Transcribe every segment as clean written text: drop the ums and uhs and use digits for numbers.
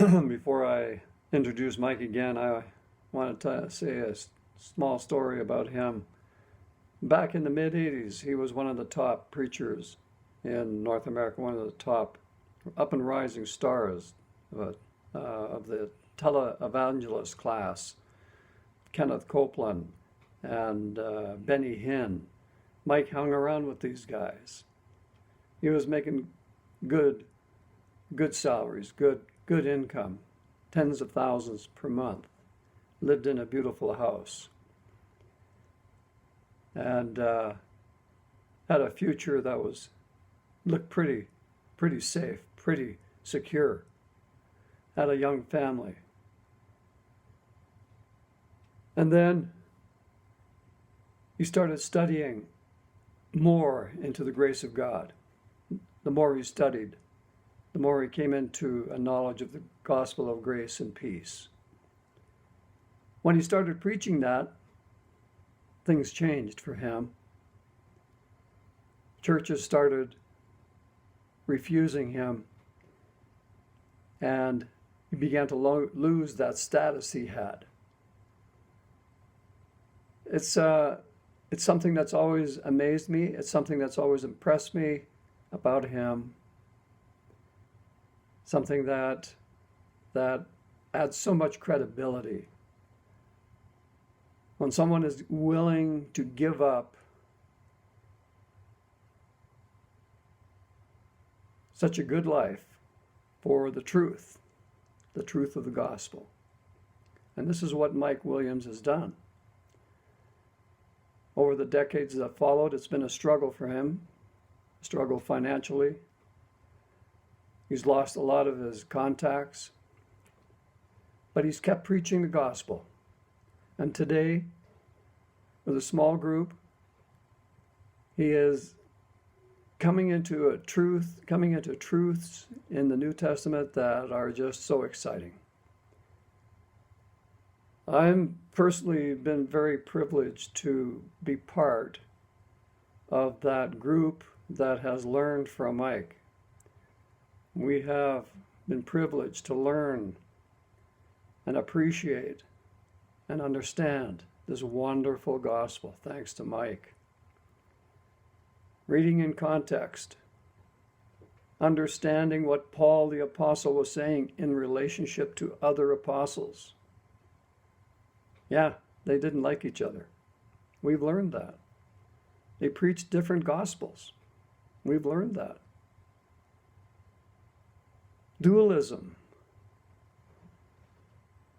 Before I introduce Mike again, I wanted to say a small story about him. Back in the mid-'80s, he was one of the top preachers in North America, one of the top up and rising stars of the televangelist class. Kenneth Copeland and Benny Hinn. Mike hung around with these guys. He was making good salaries, good income, tens of thousands per month. Lived in a beautiful house, and had a future that looked pretty safe, pretty secure. Had a young family. And then he started studying more into the grace of God. The more he studied, the more he came into a knowledge of the gospel of grace and peace. When he started preaching that, things changed for him. Churches started refusing him, and he began to lose that status he had. It's something that's always amazed me. It's something that's always impressed me about him. Something that adds so much credibility. When someone is willing to give up such a good life for the truth of the gospel. And this is what Mike Williams has done. Over the decades that followed, it's been a struggle for him, a struggle financially. He's lost a lot of his contacts, but he's kept preaching the gospel. And today, with a small group, he is coming into truths in the New Testament that are just so exciting. I'm personally been very privileged to be part of that group that has learned from Mike. We have been privileged to learn and appreciate and understand this wonderful gospel, thanks to Mike. Reading in context, understanding what Paul the apostle was saying in relationship to other apostles. Yeah, they didn't like each other. We've learned that. They preached different gospels. We've learned that. Dualism.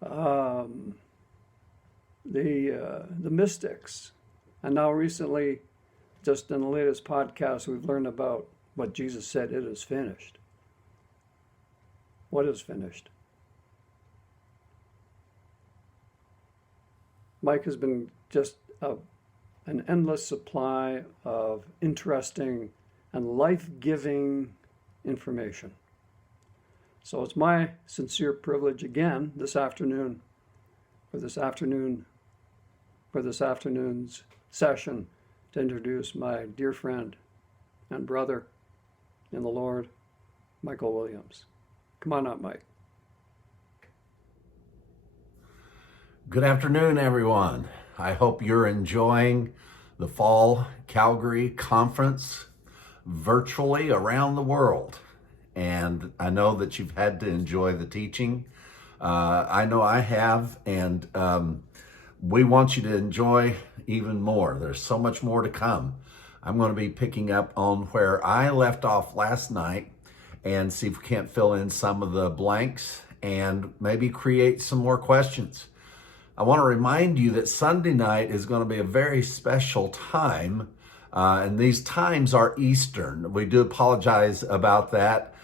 The mystics. And now recently, just in the latest podcast, we've learned about what Jesus said, it is finished. What is finished? Mike has been just an endless supply of interesting and life-giving information. So it's my sincere privilege again this afternoon, for this afternoon's session, to introduce my dear friend and brother in the Lord, Michael Williams. Come on up, Mike. Good afternoon, everyone. I hope you're enjoying the Fall Calgary Conference virtually around the world. And I know that you've had to enjoy the teaching. I know I have, and we want you to enjoy even more. There's so much more to come. I'm going to be picking up on where I left off last night and see if we can't fill in some of the blanks and maybe create some more questions. I want to remind you that Sunday night is going to be a very special time, and these times are Eastern. We do apologize about that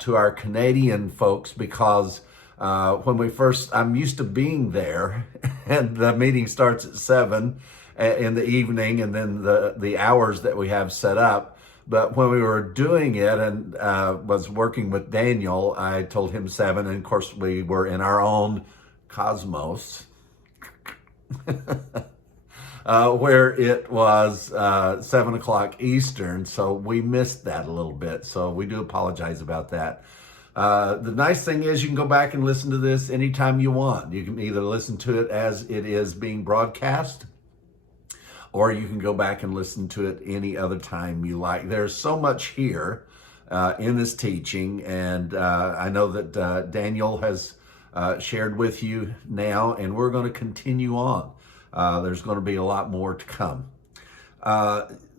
to our Canadian folks, because I'm used to being there, and the meeting starts at 7 in the evening, and then the hours that we have set up. But when we were doing it and was working with Daniel, I told him 7, and of course we were in our own cosmos, where it was 7 o'clock Eastern, so we missed that a little bit. So we do apologize about that. The nice thing is you can go back and listen to this anytime you want. You can either listen to it as it is being broadcast, or you can go back and listen to it any other time you like. There's so much here in this teaching, and I know that Daniel has shared with you now, and we're going to continue on. There's going to be a lot more to come.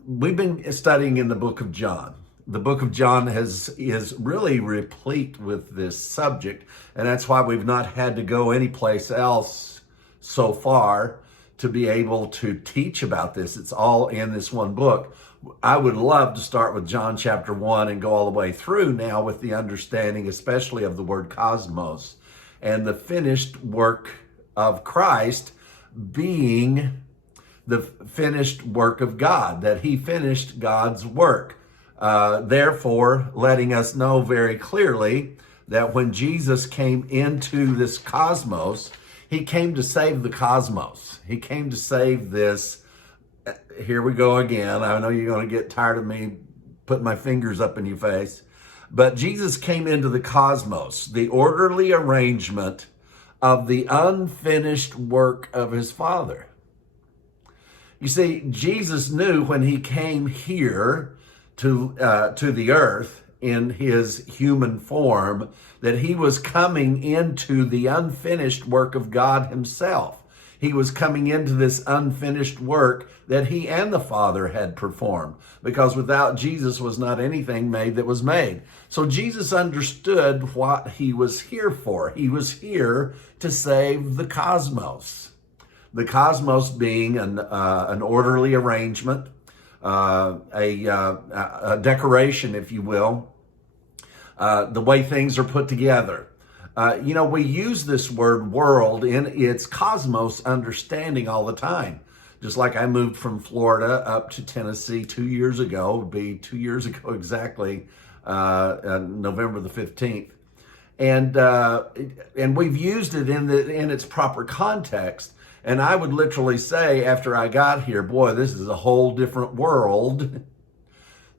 We've been studying in the book of John. The book of John is really replete with this subject, and that's why we've not had to go anyplace else so far to be able to teach about this. It's all in this one book. I would love to start with John chapter 1 and go all the way through now with the understanding, especially of the word cosmos and the finished work of Christ being the finished work of God, that he finished God's work. Therefore, letting us know very clearly that when Jesus came into this cosmos, he came to save the cosmos. He came to save this. Here we go again. I know you're going to get tired of me putting my fingers up in your face. But Jesus came into the cosmos, the orderly arrangement of the unfinished work of his Father. You see, Jesus knew when he came here to the earth in his human form that he was coming into the unfinished work of God himself. He was coming into this unfinished work that he and the Father had performed, because without Jesus was not anything made that was made. So Jesus understood what he was here for. He was here to save the cosmos. The cosmos being an orderly arrangement, a decoration, if you will, the way things are put together. We use this word world in its cosmos understanding all the time. Just like I moved from Florida up to Tennessee 2 years ago, it would be 2 years ago exactly, November the 15th. And we've used it in its proper context. And I would literally say after I got here, boy, this is a whole different world,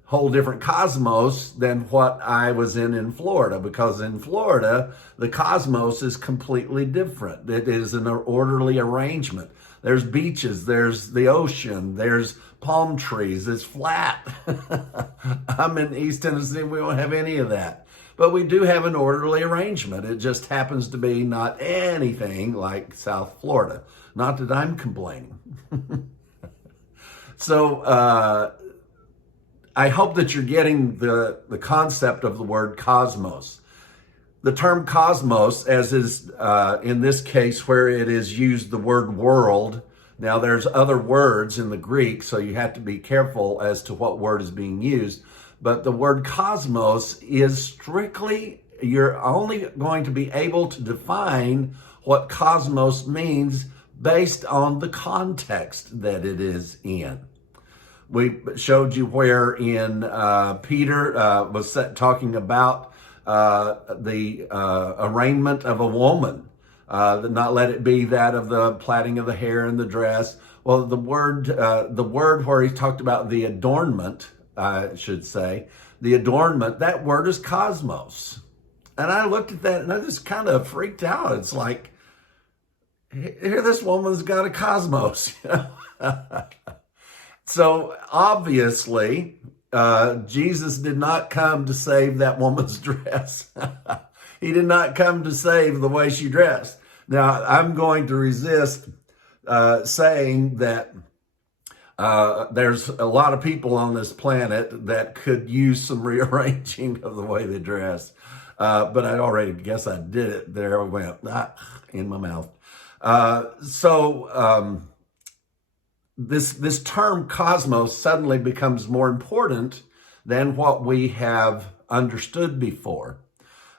whole different cosmos than what I was in Florida. Because in Florida, the cosmos is completely different. It is an orderly arrangement. There's beaches, there's the ocean, there's palm trees, it's flat. I'm in East Tennessee, we don't have any of that. But we do have an orderly arrangement. It just happens to be not anything like South Florida. Not that I'm complaining. So I hope that you're getting the concept of the word cosmos. The term cosmos, as is in this case where it is used the word world. Now there's other words in the Greek, so you have to be careful as to what word is being used. But the word cosmos is strictly, you're only going to be able to define what cosmos means based on the context that it is in. We showed you where in Peter was talking about the arraignment of a woman, not let it be that of the plaiting of the hair and the dress. Well, the word where he talked about the adornment, I should say, the adornment, that word is cosmos. And I looked at that and I just kind of freaked out. It's like, here this woman's got a cosmos. So obviously, Jesus did not come to save that woman's dress. He did not come to save the way she dressed. Now, I'm going to resist saying that there's a lot of people on this planet that could use some rearranging of the way they dress. But I already guess I did it. There I went, in my mouth. This term cosmos suddenly becomes more important than what we have understood before.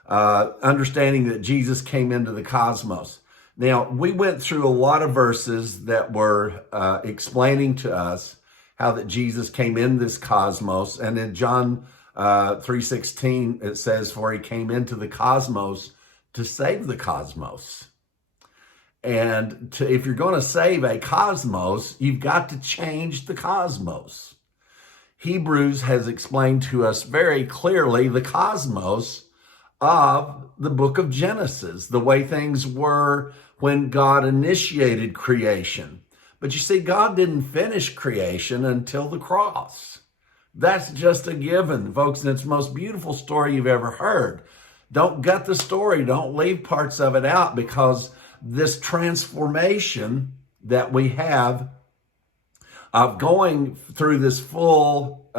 Understanding that Jesus came into the cosmos. Now, we went through a lot of verses that were explaining to us how that Jesus came in this cosmos. And in John 3:16, it says, for he came into the cosmos to save the cosmos. And if you're going to save a cosmos, you've got to change the cosmos. Hebrews has explained to us very clearly the cosmos of the book of Genesis, the way things were when God initiated creation. But you see, God didn't finish creation until the cross. That's just a given, folks, and it's the most beautiful story you've ever heard. Don't gut the story. Don't leave parts of it out, because this transformation that we have of going through this full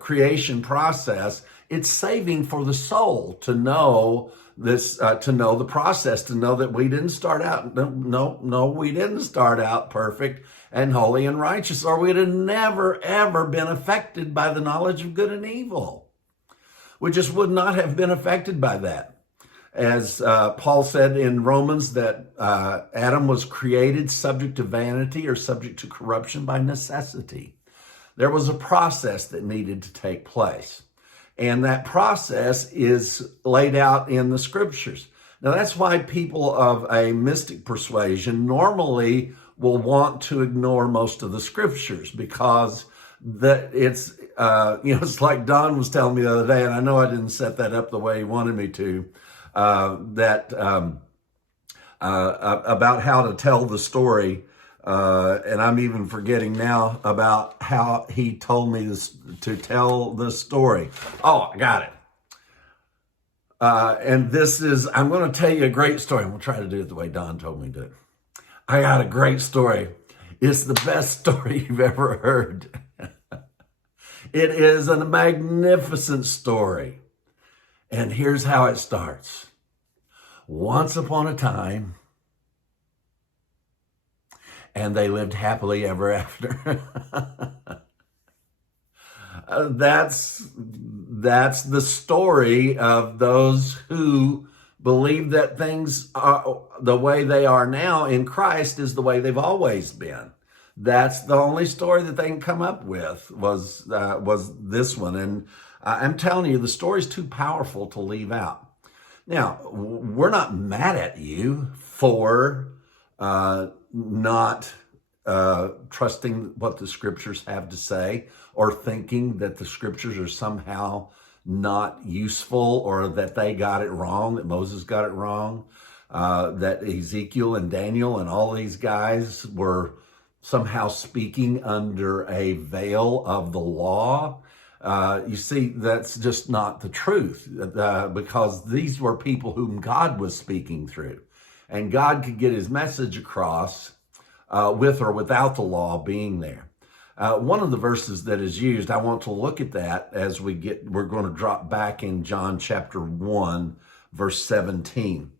creation process, it's saving for the soul to know this, to know the process, to know that we didn't start out, we didn't start out perfect and holy and righteous, or we'd have never, ever been affected by the knowledge of good and evil. We just would not have been affected by that. As Paul said in Romans, that Adam was created subject to vanity or subject to corruption by necessity. There was a process that needed to take place. And that process is laid out in the scriptures. Now, that's why people of a mystic persuasion normally will want to ignore most of the scriptures, because it's it's like Don was telling me the other day, and I know I didn't set that up the way he wanted me to, about how to tell the story. And I'm even forgetting now about how he told me to tell the story. Oh, I got it. And I'm going to tell you a great story. I'm going to try to do it the way Don told me to do it. I got a great story. It's the best story you've ever heard. It is a magnificent story. And here's how it starts. Once upon a time, and they lived happily ever after. That's the story of those who believe that things are the way they are now in Christ is the way they've always been. That's the only story that they can come up with was this one. And I'm telling you, the story's too powerful to leave out. Now, we're not mad at you for not trusting what the scriptures have to say, or thinking that the scriptures are somehow not useful, or that they got it wrong, that Moses got it wrong, that Ezekiel and Daniel and all these guys were somehow speaking under a veil of the law. You see, that's just not the truth, because these were people whom God was speaking through, and God could get his message across with or without the law being there. One of the verses that is used, I want to look at that as we're going to drop back in John chapter 1, verse 17.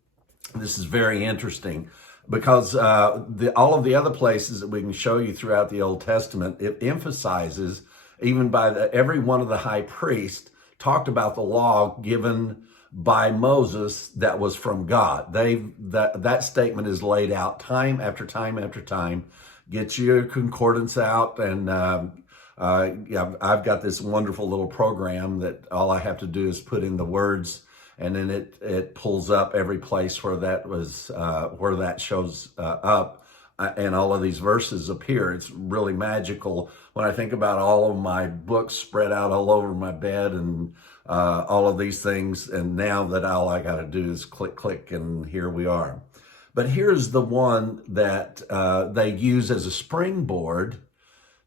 This is very interesting, because all of the other places that we can show you throughout the Old Testament, it emphasizes, even by every one of the high priests talked about the law given by Moses that was from God. That statement is laid out time after time after time. Get your concordance out, and I've got this wonderful little program that all I have to do is put in the words, and then it pulls up every place where that shows up, and all of these verses appear. It's really magical when I think about all of my books spread out all over my bed, and all of these things, and now that all I got to do is click, and here we are. But here's the one that they use as a springboard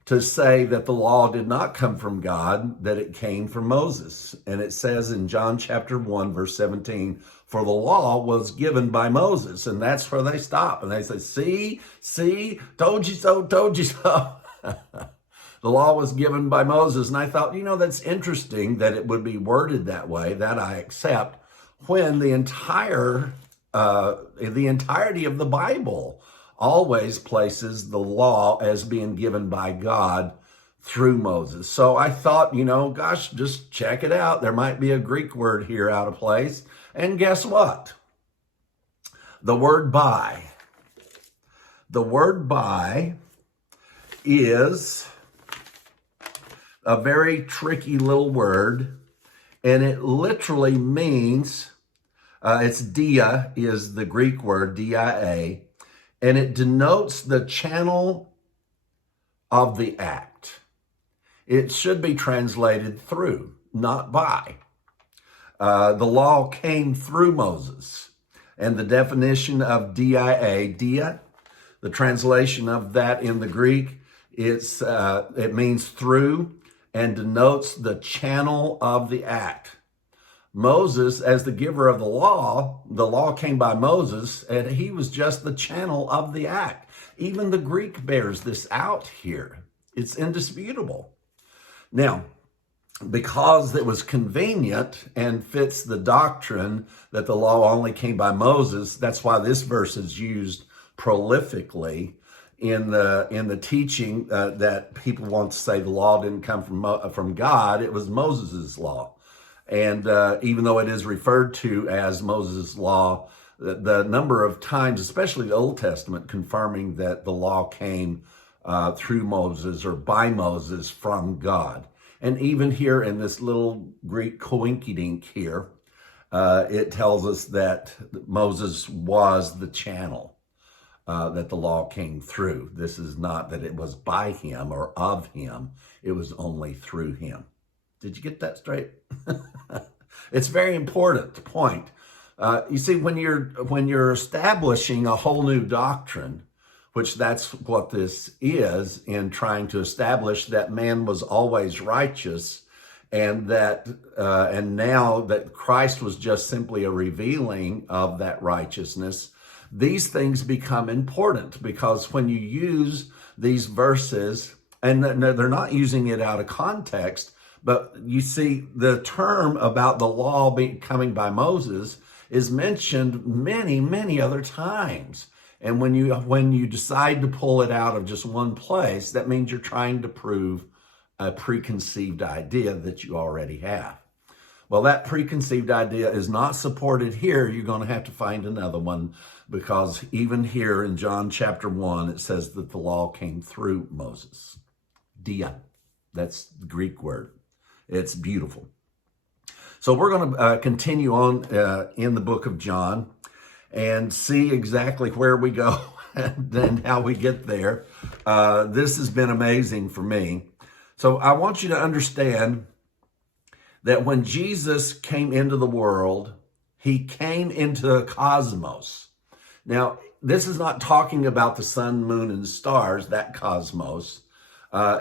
to say that the law did not come from God, that it came from Moses. And it says in John chapter 1, verse 17, for the law was given by Moses. And that's where they stop. And they say, see, told you so, told you so. The law was given by Moses. And I thought, that's interesting that it would be worded that way, that I accept, when the entirety of the Bible always places the law as being given by God through Moses. So I thought, just check it out. There might be a Greek word here out of place. And guess what? The word by is a very tricky little word, and it literally means, it's dia is the Greek word, dia, and it denotes the channel of the act. It should be translated through, not by. The law came through Moses. And the definition of dia, the translation of that in the Greek, it means through and denotes the channel of the act. Moses, as the giver of the law came by Moses, and he was just the channel of the act. Even the Greek bears this out here. It's indisputable. Now, because it was convenient and fits the doctrine that the law only came by Moses, that's why this verse is used prolifically in the teaching that people want to say the law didn't come from God. It was Moses' law. And even though it is referred to as Moses' law, the number of times, especially the Old Testament, confirming that the law came through Moses or by Moses from God. And even here in this little Greek coinkydink here, it tells us that Moses was the channel that the law came through. This is not that it was by him or of him. It was only through him. Did you get that straight? It's very important point. You see, when you're establishing a whole new doctrine, which that's what this is, in trying to establish that man was always righteous, and that and now that Christ was just simply a revealing of that righteousness, these things become important, because when you use these verses, and they're not using it out of context, but you see the term about the law coming by Moses is mentioned many, many other times. And when you decide to pull it out of just one place, that means you're trying to prove a preconceived idea that you already have. Well, that preconceived idea is not supported here. You're going to have to find another one, because even here in John chapter 1, it says that the law came through Moses. Dia, that's the Greek word. It's beautiful. So we're going to continue on in the book of John and see exactly where we go and how we get there. This has been amazing for me. So I want you to understand that when Jesus came into the world, he came into a cosmos. Now, this is not talking about the sun, moon, and stars, that cosmos.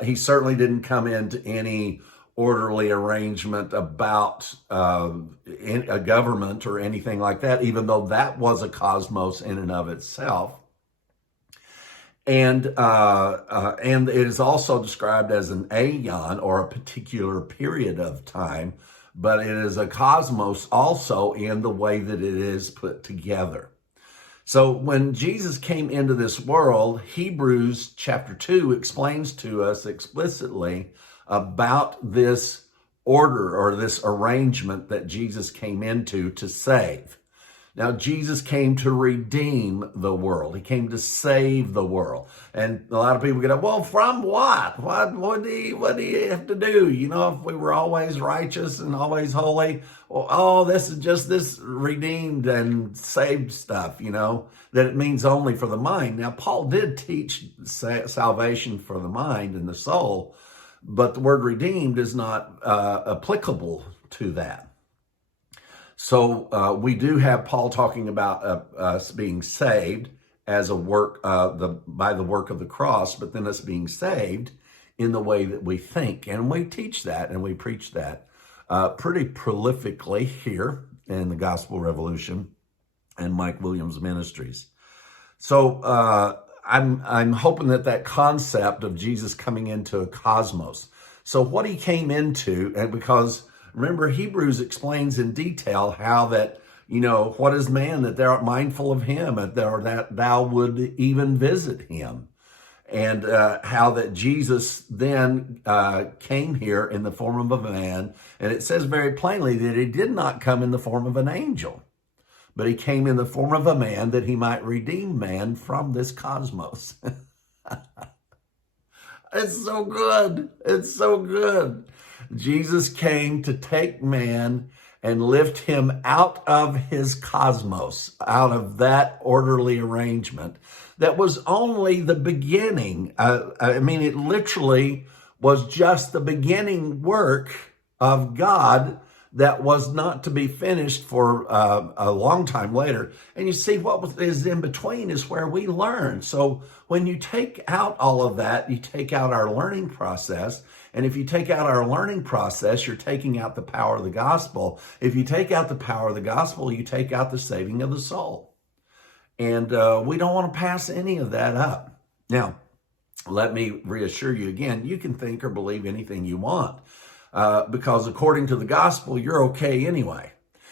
He certainly didn't come into any orderly arrangement about a government or anything like that, even though that was a cosmos in and of itself. And it is also described as an aeon, or a particular period of time, but it is a cosmos also in the way that it is put together. So when Jesus came into this world, Hebrews chapter 2 explains to us explicitly about this order or this arrangement that Jesus came into to save. Now, Jesus came to redeem the world. He came to save the world. And a lot of people get up, well, from what? What do you have to do? You know, if we were always righteous and always holy, well, oh, this is just this redeemed and saved stuff, you know, that it means only for the mind. Now, Paul did teach salvation for the mind and the soul, but the word redeemed is not applicable to that. So we do have Paul talking about us being saved as a work, by the work of the cross, but then us being saved in the way that we think. And we teach that and we preach that pretty prolifically here in the Gospel Revolution and Mike Williams Ministries. So I'm hoping that concept of Jesus coming into a cosmos. So what he came into, and because remember, Hebrews explains in detail how that, you know, what is man that thou art mindful of him, or that thou would even visit him. And how that Jesus then came here in the form of a man. And it says very plainly that he did not come in the form of an angel, but he came in the form of a man that he might redeem man from this cosmos. It's so good. It's so good. Jesus came to take man and lift him out of his cosmos, out of that orderly arrangement that was only the beginning. I mean, it literally was just the beginning work of God that was not to be finished for a long time later. And you see, what is in between is where we learn. So when you take out all of that, you take out our learning process. And if you take out our learning process, you're taking out the power of the gospel. If you take out the power of the gospel, you take out the saving of the soul. And we don't want to pass any of that up. Now, let me reassure you again, you can think or believe anything you want. Because according to the gospel, you're okay anyway.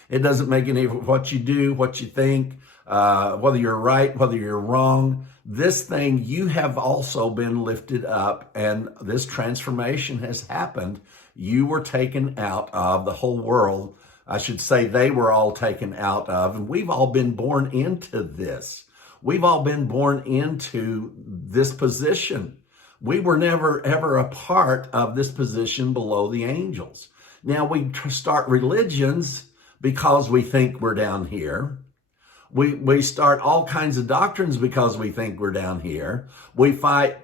It doesn't make any of what you do, what you think, whether you're right, whether you're wrong. This thing, you have also been lifted up, and this transformation has happened. You were taken out of the whole world. I should say they were all taken out of, and we've all been born into this. We've all been born into this position. We were never, ever a part of this position below the angels. Now, we start religions because we think we're down here. We start all kinds of doctrines because we think we're down here. We fight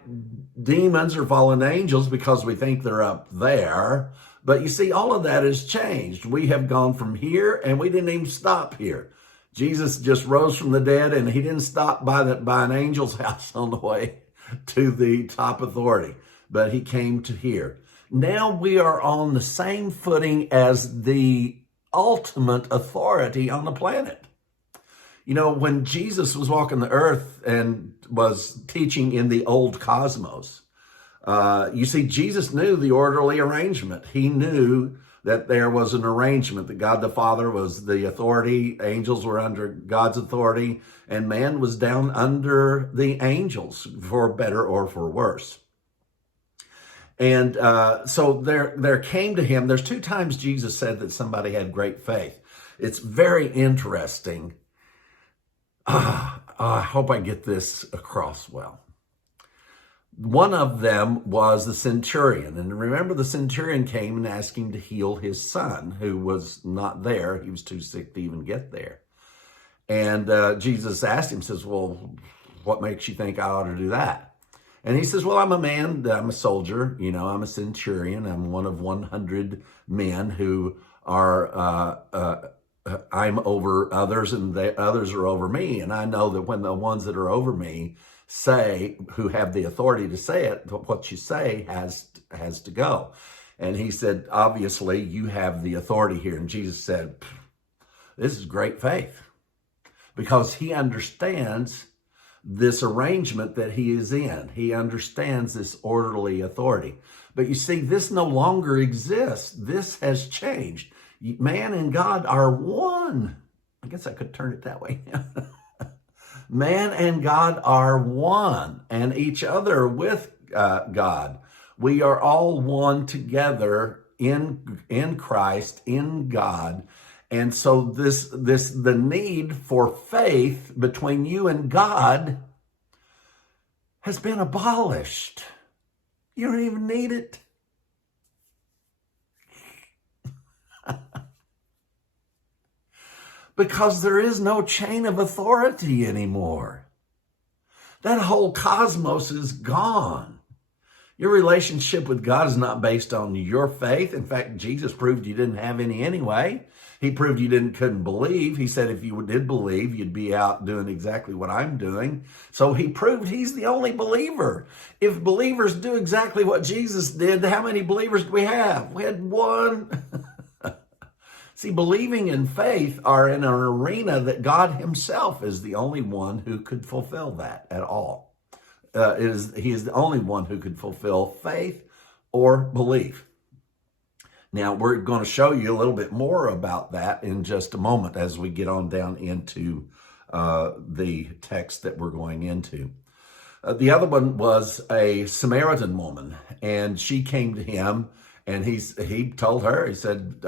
demons or fallen angels because we think they're up there. But you see, all of that has changed. We have gone from here, and we didn't even stop here. Jesus just rose from the dead, and he didn't stop by an angel's house on the way to the top authority, but he came to here. Now we are on the same footing as the ultimate authority on the planet. You know, when Jesus was walking the earth and was teaching in the old cosmos, you see, Jesus knew the orderly arrangement. He knew that there was an arrangement, that God the Father was the authority, angels were under God's authority, and man was down under the angels, for better or for worse. And so there came to him, there's 2 times Jesus said that somebody had great faith. It's very interesting. I hope I get this across well. One of them was the centurion. And remember, the centurion came and asked him to heal his son, who was not there. He was too sick to even get there. And Jesus asked him, says, well, what makes you think I ought to do that? And he says, well, I'm a man, I'm a soldier, you know, I'm a centurion. I'm one of 100 men who are, I'm over others, and the others are over me. And I know that when the ones that are over me say, who have the authority to say it, what you say has to go. And he said, obviously, you have the authority here. And Jesus said, this is great faith, because he understands this arrangement that he is in. He understands this orderly authority. But you see, this no longer exists. This has changed. Man and God are one. I guess I could turn it that way. Man and God are one, and each other with God. We are all one together in Christ, in God. And so the need for faith between you and God has been abolished. You don't even need it. Because there is no chain of authority anymore. That whole cosmos is gone. Your relationship with God is not based on your faith. In fact, Jesus proved you didn't have any anyway. He proved you couldn't believe. He said if you did believe, you'd be out doing exactly what I'm doing. So he proved he's the only believer. If believers do exactly what Jesus did, how many believers do we have? We had one. See, believing and faith are in an arena that God himself is the only one who could fulfill that at all. He is the only one who could fulfill faith or belief. Now, we're going to show you a little bit more about that in just a moment as we get on down into the text that we're going into. The other one was a Samaritan woman, and she came to him, and he told her, he said,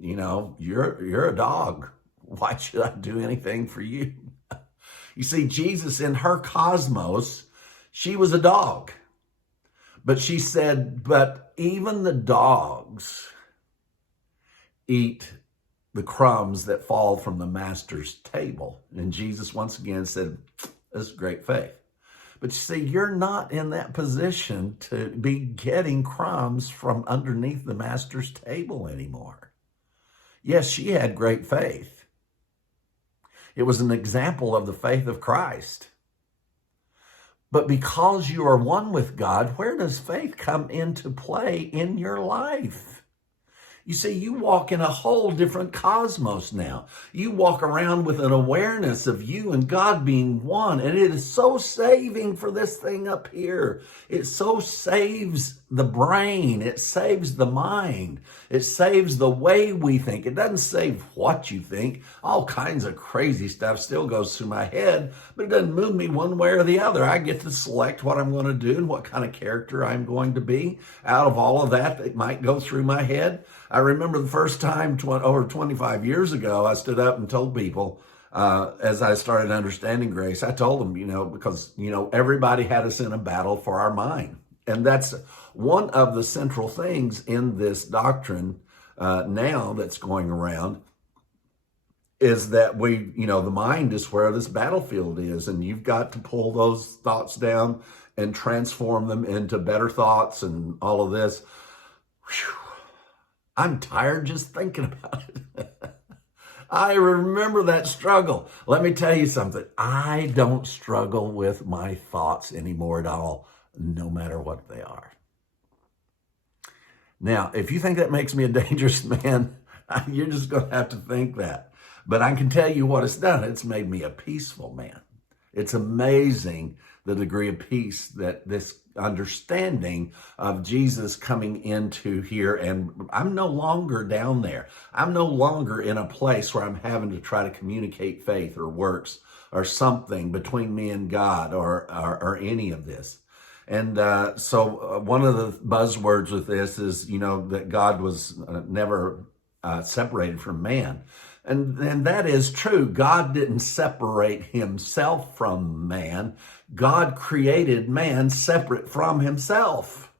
you know, you're a dog. Why should I do anything for you? You see, Jesus, in her cosmos, she was a dog. But she said, but even the dogs eat the crumbs that fall from the master's table. And Jesus once again said, this is great faith. But you see, you're not in that position to be getting crumbs from underneath the master's table anymore. Yes, she had great faith. It was an example of the faith of Christ. But because you are one with God, where does faith come into play in your life? You see, you walk in a whole different cosmos now. You walk around with an awareness of you and God being one, and it is so saving for this thing up here. It so saves the brain. It saves the mind. It saves the way we think. It doesn't save what you think. All kinds of crazy stuff still goes through my head, but it doesn't move me one way or the other. I get to select what I'm going to do and what kind of character I'm going to be out of all of that might go through my head. I remember the first time over 25 years ago, I stood up and told people, as I started understanding grace, I told them, because, everybody had us in a battle for our mind. And that's one of the central things in this doctrine now that's going around, is that the mind is where this battlefield is. And you've got to pull those thoughts down and transform them into better thoughts and all of this. Whew. I'm tired just thinking about it. I remember that struggle. Let me tell you something. I don't struggle with my thoughts anymore at all, no matter what they are. Now, if you think that makes me a dangerous man, you're just going to have to think that. But I can tell you what it's done. It's made me a peaceful man. It's amazing the degree of peace that this understanding of Jesus coming into here, and I'm no longer down there. I'm no longer in a place where I'm having to try to communicate faith or works or something between me and God or any of this. And so one of the buzzwords with this is, that God was never separated from man. And that is true. God didn't separate himself from man. God created man separate from himself.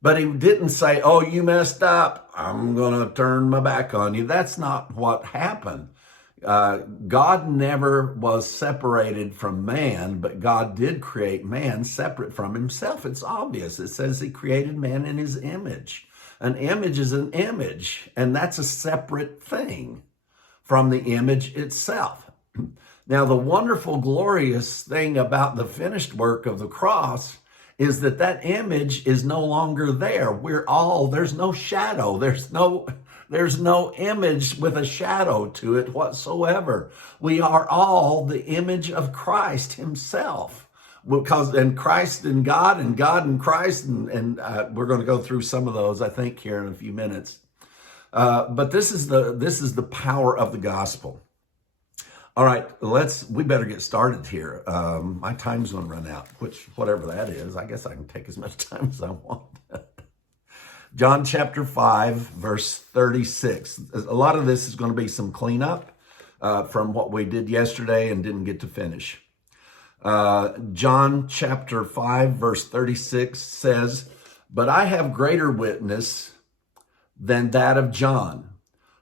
But he didn't say, oh, you messed up, I'm going to turn my back on you. That's not what happened. God never was separated from man, but God did create man separate from himself. It's obvious. It says he created man in his image. An image is an image, and that's a separate thing from the image itself. Now, the wonderful, glorious thing about the finished work of the cross is that image is no longer there. There's no shadow. There's no image with a shadow to it whatsoever. We are all the image of Christ himself. And Christ and God and Christ, and we're going to go through some of those, I think, here in a few minutes. But this is the power of the gospel. All right, we better get started here. My time's going to run out, whatever that is. I guess I can take as much time as I want. John chapter 5, verse 36. A lot of this is going to be some cleanup from what we did yesterday and didn't get to finish. John chapter 5, verse 36 says, "But I have greater witness than that of John.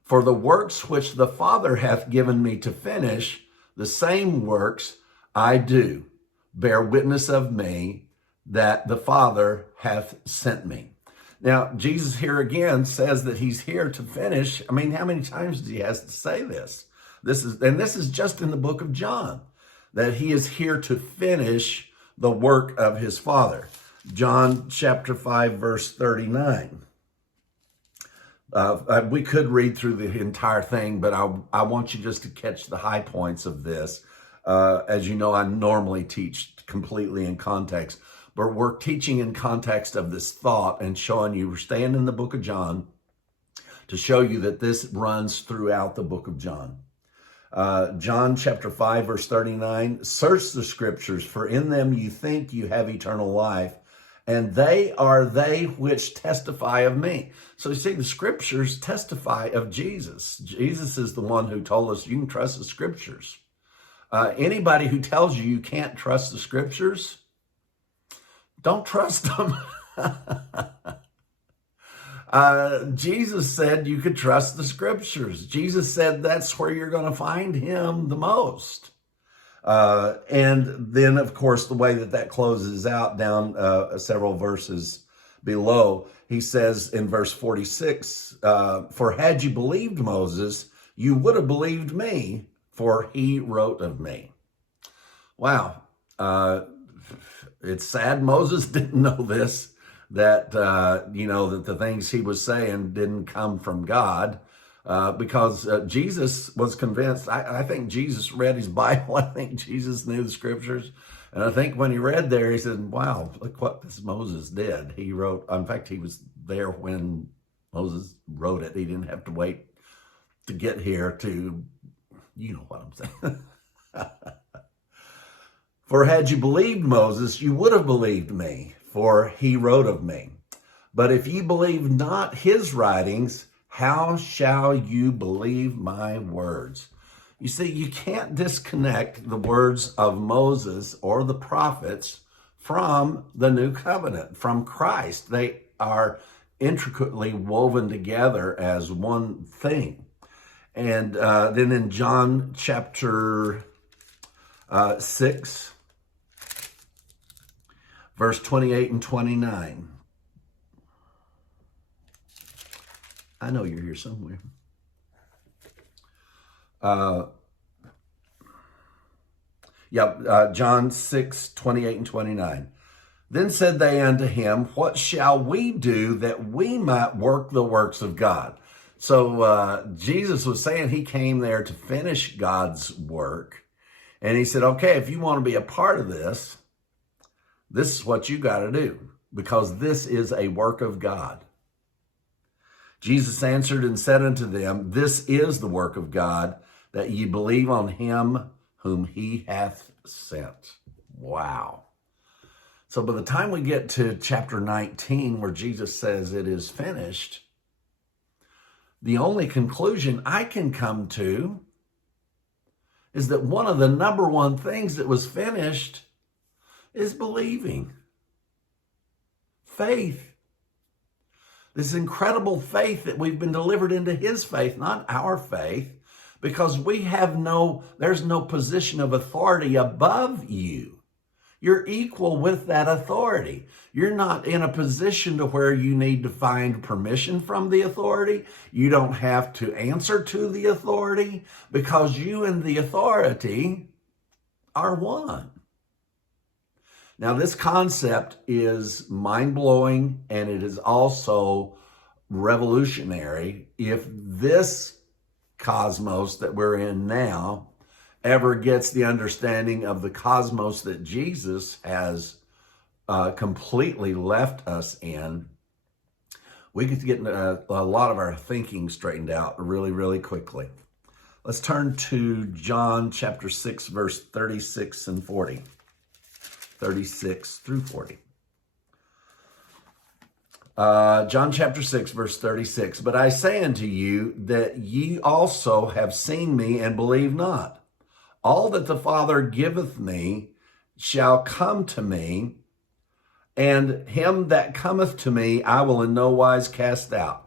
For the works which the Father hath given me to finish, the same works I do, bear witness of me that the Father hath sent me." Now, Jesus here again says that he's here to finish. I mean, how many times does he has to say this? This is just in the book of John, that he is here to finish the work of his Father. John chapter 5, verse 39. We could read through the entire thing, but I want you just to catch the high points of this. As you know, I normally teach completely in context, but we're teaching in context of this thought and showing you, we're staying in the book of John to show you that this runs throughout the book of John. John chapter 5, verse 39, "Search the scriptures, for in them you think you have eternal life, and they are they which testify of me." So you see, the scriptures testify of Jesus. Jesus is the one who told us you can trust the scriptures. Anybody who tells you can't trust the scriptures, don't trust them. Jesus said you could trust the scriptures. Jesus said that's where you're going to find him the most. And then, of course, the way that closes out down several verses below, he says in verse 46, for had you believed Moses, you would have believed me, for he wrote of me. Wow. It's sad Moses didn't know this, that, that the things he was saying didn't come from God, because Jesus was convinced. I think Jesus read his Bible. I think Jesus knew the scriptures. And I think when he read there, he said, wow, look what this Moses did. He wrote, in fact, he was there when Moses wrote it. He didn't have to wait to get here to, you know what I'm saying. For had you believed Moses, you would have believed me, for he wrote of me. But if ye believe not his writings, how shall you believe my words? You see, you can't disconnect the words of Moses or the prophets from the new covenant, from Christ. They are intricately woven together as one thing. And then in John chapter 6, verse 28 and 29. I know you're here somewhere. John 6, 28 and 29. Then said they unto him, what shall we do that we might work the works of God? So Jesus was saying he came there to finish God's work. And he said, okay, if you want to be a part of this, this is what you got to do, because this is a work of God. Jesus answered and said unto them, this is the work of God, that ye believe on him whom he hath sent. Wow. So by the time we get to chapter 19, where Jesus says it is finished, the only conclusion I can come to is that one of the number one things that was finished is believing. Faith. This incredible faith that we've been delivered into his faith, not our faith, because there's no position of authority above you. You're equal with that authority. You're not in a position to where you need to find permission from the authority. You don't have to answer to the authority, because you and the authority are one. Now, this concept is mind-blowing, and it is also revolutionary. If this cosmos that we're in now ever gets the understanding of the cosmos that Jesus has completely left us in, we get to get a lot of our thinking straightened out really, really quickly. Let's turn to John chapter 6, verse 36 and 40. 36 through 40. John chapter 6, verse 36. But I say unto you that ye also have seen me and believe not. All that the Father giveth me shall come to me, and him that cometh to me I will in no wise cast out.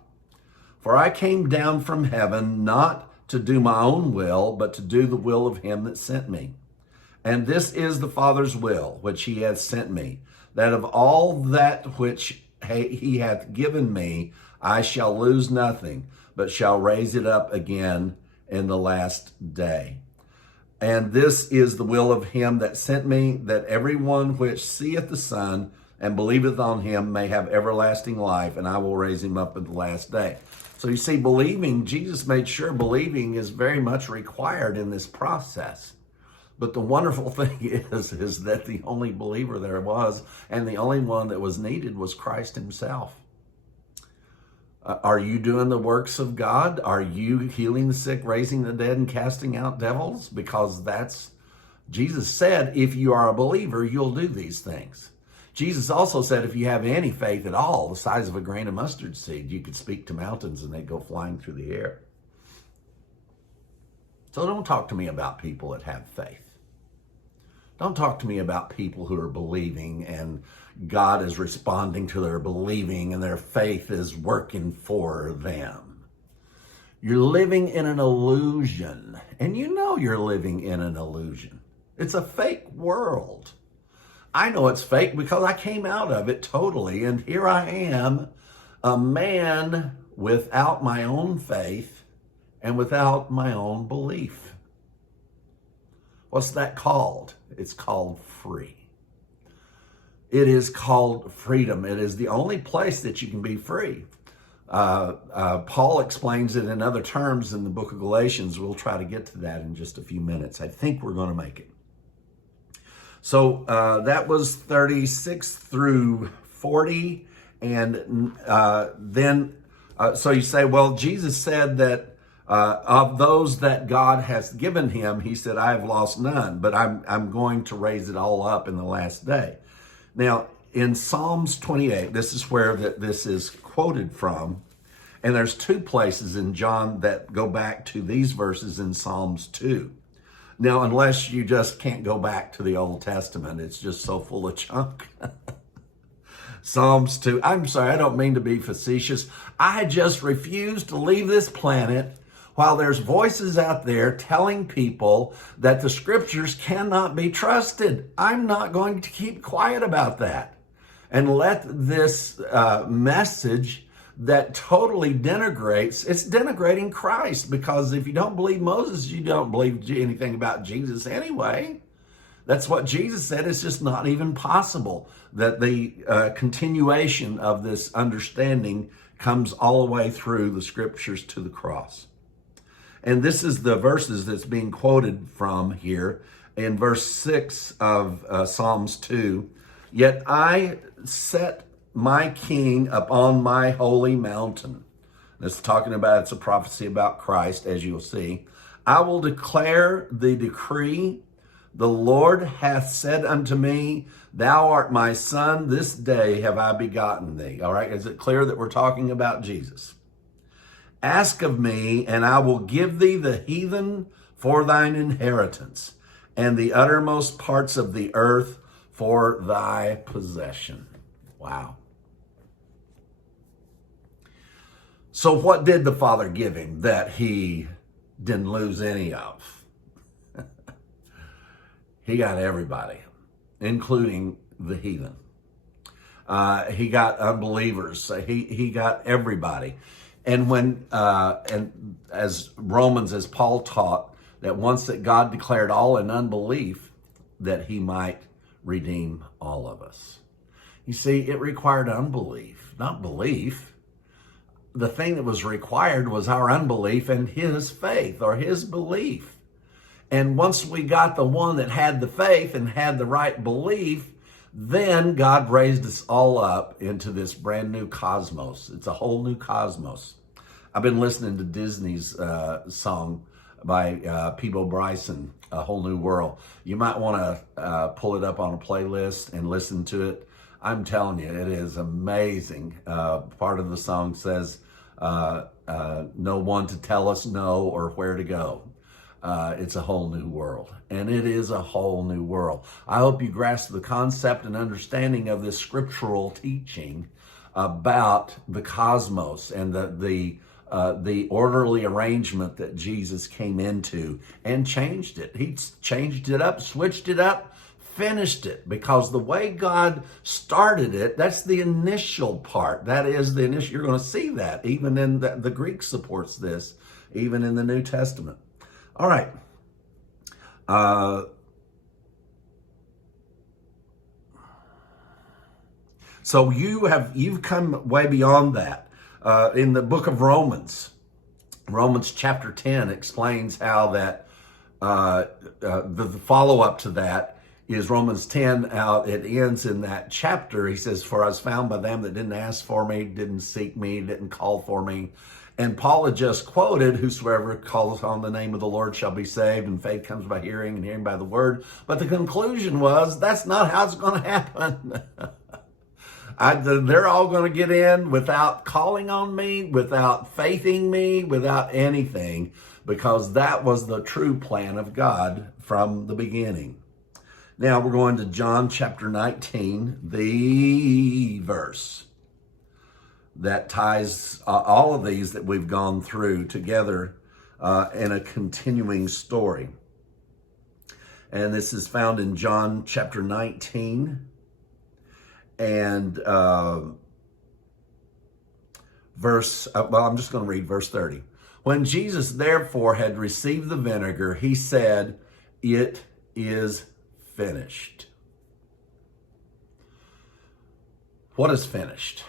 For I came down from heaven not to do my own will, but to do the will of him that sent me. And this is the Father's will, which he hath sent me, that of all that which he hath given me, I shall lose nothing, but shall raise it up again in the last day. And this is the will of him that sent me, that every one which seeth the Son and believeth on him may have everlasting life, and I will raise him up at the last day. So you see, believing, Jesus made sure believing is very much required in this process. But the wonderful thing is that the only believer there was, and the only one that was needed, was Christ himself. Are you doing the works of God? Are you healing the sick, raising the dead, and casting out devils? Because Jesus said, if you are a believer, you'll do these things. Jesus also said, if you have any faith at all, the size of a grain of mustard seed, you could speak to mountains and they'd go flying through the air. So don't talk to me about people that have faith. Don't talk to me about people who are believing and God is responding to their believing and their faith is working for them. You're living in an illusion, and you know you're living in an illusion. It's a fake world. I know it's fake because I came out of it totally, and here I am a man without my own faith and without my own belief. What's that called? It's called free. It is called freedom. It is the only place that you can be free. Paul explains it in other terms in the book of Galatians. We'll try to get to that in just a few minutes. I think we're going to make it. So that was 36 through 40. And then, so you say, well, Jesus said that of those that God has given him, he said, I have lost none, but I'm going to raise it all up in the last day. Now, in Psalms 28, this is where this is quoted from. And there's two places in John that go back to these verses in Psalms 2. Now, unless you just can't go back to the Old Testament, it's just so full of junk. Psalms 2. I'm sorry, I don't mean to be facetious. I just refuse to leave this planet while there's voices out there telling people that the scriptures cannot be trusted. I'm not going to keep quiet about that and let this message that totally denigrates, it's denigrating Christ, because if you don't believe Moses, you don't believe anything about Jesus anyway. That's what Jesus said. It's just not even possible that the continuation of this understanding comes all the way through the scriptures to the cross. And this is the verses that's being quoted from here in verse 6 of Psalms 2. Yet I set my king upon my holy mountain. It's talking about, it's a prophecy about Christ, as you'll see. I will declare the decree. The Lord hath said unto me, thou art my son, this day have I begotten thee. All right, is it clear that we're talking about Jesus? Ask of me, and I will give thee the heathen for thine inheritance, and the uttermost parts of the earth for thy possession. Wow. So what did the Father give him that he didn't lose any of? He got everybody, including the heathen. He got unbelievers. He got everybody. And when, and as Romans, as Paul taught, that once that God declared all in unbelief, that he might redeem all of us. You see, it required unbelief, not belief. The thing that was required was our unbelief and his faith, or his belief. And once we got the one that had the faith and had the right belief, then God raised us all up into this brand new cosmos. It's a whole new cosmos. I've been listening to Disney's song by Peebo Bryson, A Whole New World. You might want to pull it up on a playlist and listen to it. I'm telling you, it is amazing. Part of the song says, no one to tell us no or where to go. It's a whole new world, and it is a whole new world. I hope you grasp the concept and understanding of this scriptural teaching about the cosmos and the orderly arrangement that Jesus came into and changed it. He changed it up, switched it up, finished it, because the way God started it, that's the initial part. That is the initial. You're going to see that even in the Greek supports this, even in the New Testament. All right. So you've come way beyond that. In the book of Romans chapter 10 explains how that the follow-up to that is Romans 10. How it ends in that chapter. He says, "For I was found by them that didn't ask for me, didn't seek me, didn't call for me." And Paul had just quoted, "Whosoever calls on the name of the Lord shall be saved, and faith comes by hearing, and hearing by the word." But the conclusion was, that's not how it's going to happen. They're all going to get in without calling on me, without faithing me, without anything, because that was the true plan of God from the beginning. Now we're going to John chapter 19, the verse that ties all of these that we've gone through together in a continuing story. And this is found in John chapter 19. And I'm just going to read verse 30. When Jesus therefore had received the vinegar, he said, "It is finished." What is finished?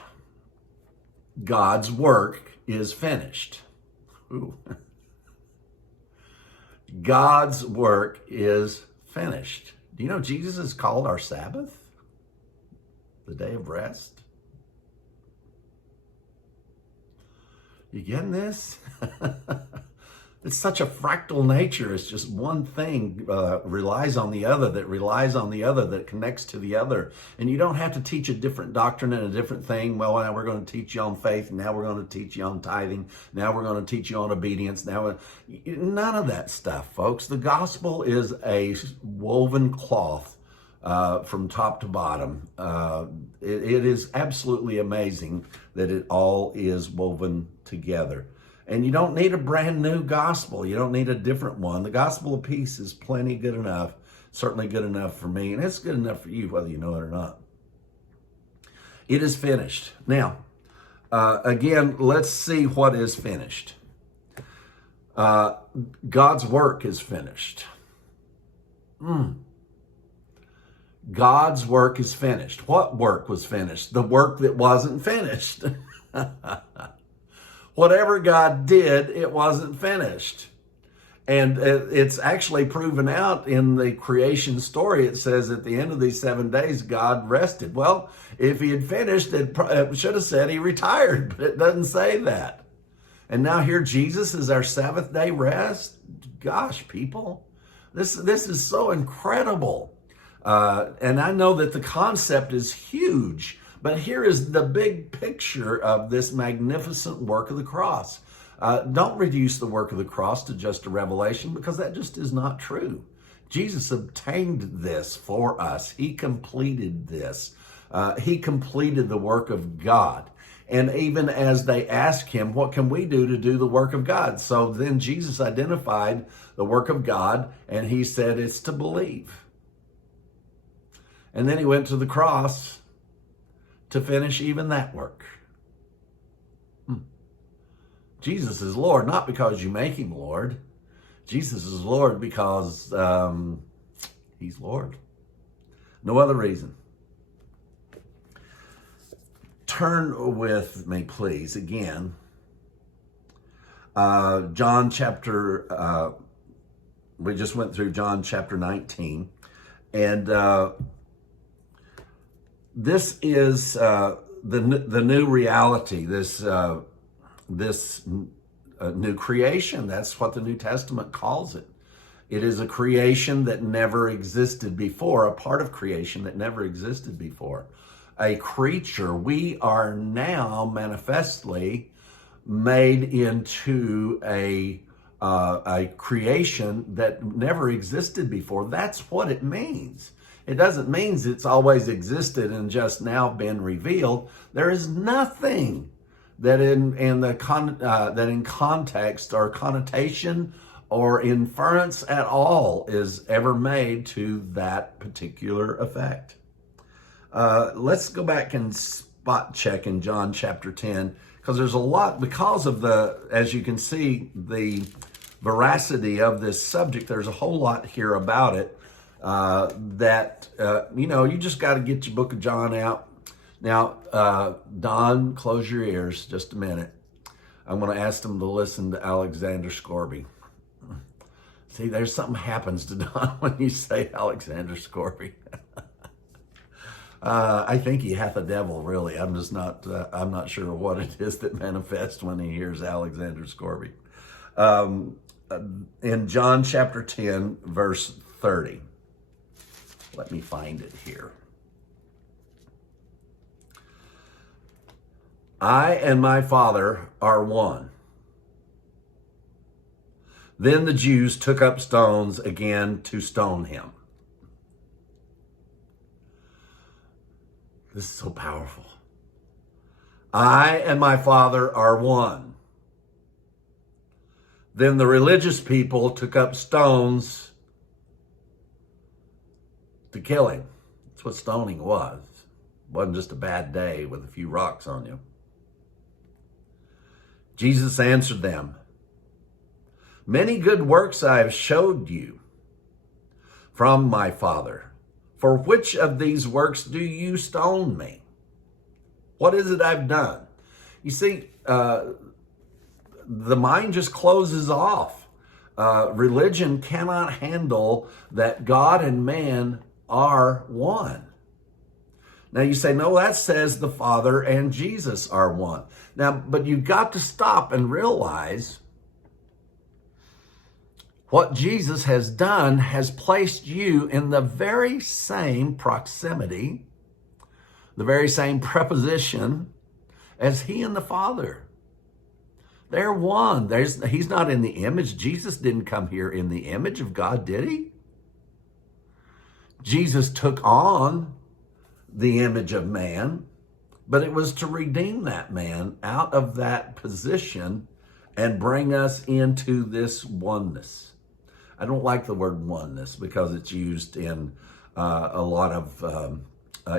God's work is finished. Ooh. God's work is finished. Do you know Jesus is called our Sabbath? The day of rest? You getting this? It's such a fractal nature. It's just one thing relies on the other, that relies on the other, that connects to the other. And you don't have to teach a different doctrine and a different thing. Well, now we're going to teach you on faith. Now we're going to teach you on tithing. Now we're going to teach you on obedience. None of that stuff, folks. The gospel is a woven cloth from top to bottom. It is absolutely amazing that it all is woven together. And you don't need a brand new gospel. You don't need a different one. The gospel of peace is plenty good enough, certainly good enough for me, and it's good enough for you, whether you know it or not. It is finished. Now, again, let's see what is finished. God's work is finished. God's work is finished. What work was finished? The work that wasn't finished. Whatever God did, it wasn't finished. And it's actually proven out in the creation story. It says at the end of these 7 days, God rested. Well, if he had finished, it should have said he retired, but it doesn't say that. And now here Jesus is our Sabbath day rest. Gosh, people, this is so incredible. And I know that the concept is huge. But here is the big picture of this magnificent work of the cross. Don't reduce the work of the cross to just a revelation, because that just is not true. Jesus obtained this for us. He completed this. He completed the work of God. And even as they ask him, what can we do to do the work of God? So then Jesus identified the work of God, and he said it's to believe. And then he went to the cross to finish even that work. Jesus is Lord, not because you make him Lord. Jesus is Lord because he's Lord. No other reason. Turn with me, please, again. John chapter, we just went through John chapter 19. And this is the new reality, this new creation. That's what the New Testament calls it. It is a creation that never existed before, a part of creation that never existed before. A creature. We are now manifestly made into a creation that never existed before. That's what it means. It doesn't mean it's always existed and just now been revealed. There is nothing that in context or connotation or inference at all is ever made to that particular effect. Let's go back and spot check in John chapter 10, because there's a lot, because of as you can see, the veracity of this subject. There's a whole lot here about it. You just got to get your book of John out. Now, Don, close your ears just a minute. I'm going to ask them to listen to Alexander Scorby. See, there's something happens to Don when you say Alexander Scorby. I think he hath a devil, really. I'm not sure what it is that manifests when he hears Alexander Scorby. In John chapter 10, verse 30. Let me find it here. I and my Father are one. Then the Jews took up stones again to stone him. This is so powerful. I and my Father are one. Then the religious people took up stones to kill him. That's what stoning was. It wasn't just a bad day with a few rocks on you. Jesus answered them, "Many good works I have showed you from my Father. For which of these works do you stone me? What is it I've done?" You see, the mind just closes off. Religion cannot handle that God and man are one. Now you say, no, that says the Father and Jesus are one. Now, but you've got to stop and realize what Jesus has done has placed you in the very same proximity, the very same preposition as he and the Father. They're one. He's not in the image. Jesus didn't come here in the image of God, did he? Jesus took on the image of man, but it was to redeem that man out of that position and bring us into this oneness. I don't like the word oneness because it's used in a lot of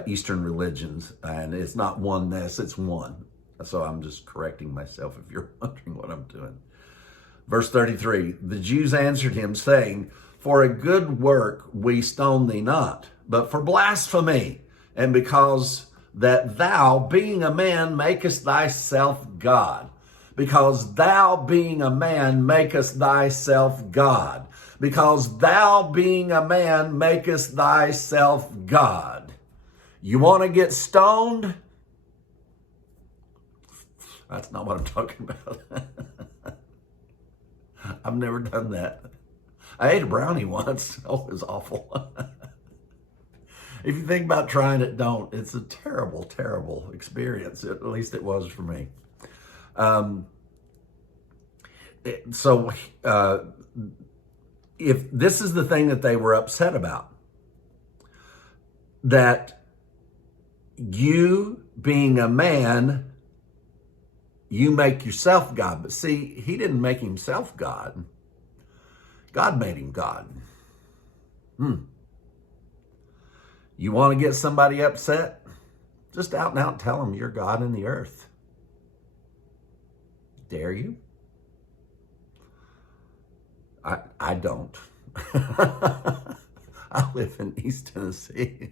Eastern religions, and it's not oneness, it's one. So I'm just correcting myself if you're wondering what I'm doing. Verse 33, the Jews answered him, saying, "For a good work we stone thee not, but for blasphemy, and because that thou, being a man, makest thyself God." Because thou, being a man, makest thyself God. Because thou, being a man, makest thyself God. You want to get stoned? That's not what I'm talking about. I've never done that. I ate a brownie once. Oh, it was awful. If you think about trying it, don't. It's a terrible, terrible experience. At least it was for me. If this is the thing that they were upset about, that you being a man, you make yourself God. But see, he didn't make himself God. God made him God. You want to get somebody upset? Just out and out tell them you're God in the earth. Dare you? I don't. I live in East Tennessee.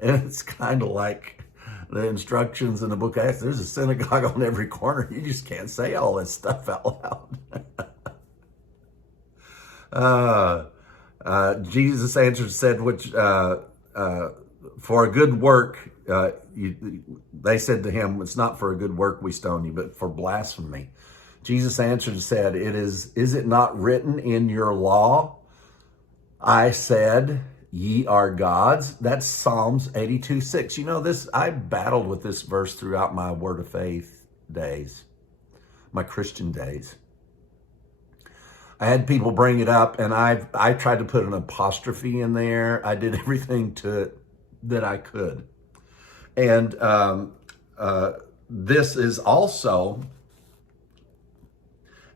And it's kind of like the instructions in the book. There's a synagogue on every corner. You just can't say all this stuff out loud. Jesus answered, said, which for a good work, they said to him, it's not for a good work we stone you, but for blasphemy. Jesus answered and said, is it not written in your law? I said, ye are gods. That's Psalms 82:6. You know this, I battled with this verse throughout my Word of Faith days, my Christian days. I had people bring it up, and I tried to put an apostrophe in there. I did everything to it that I could. And this is also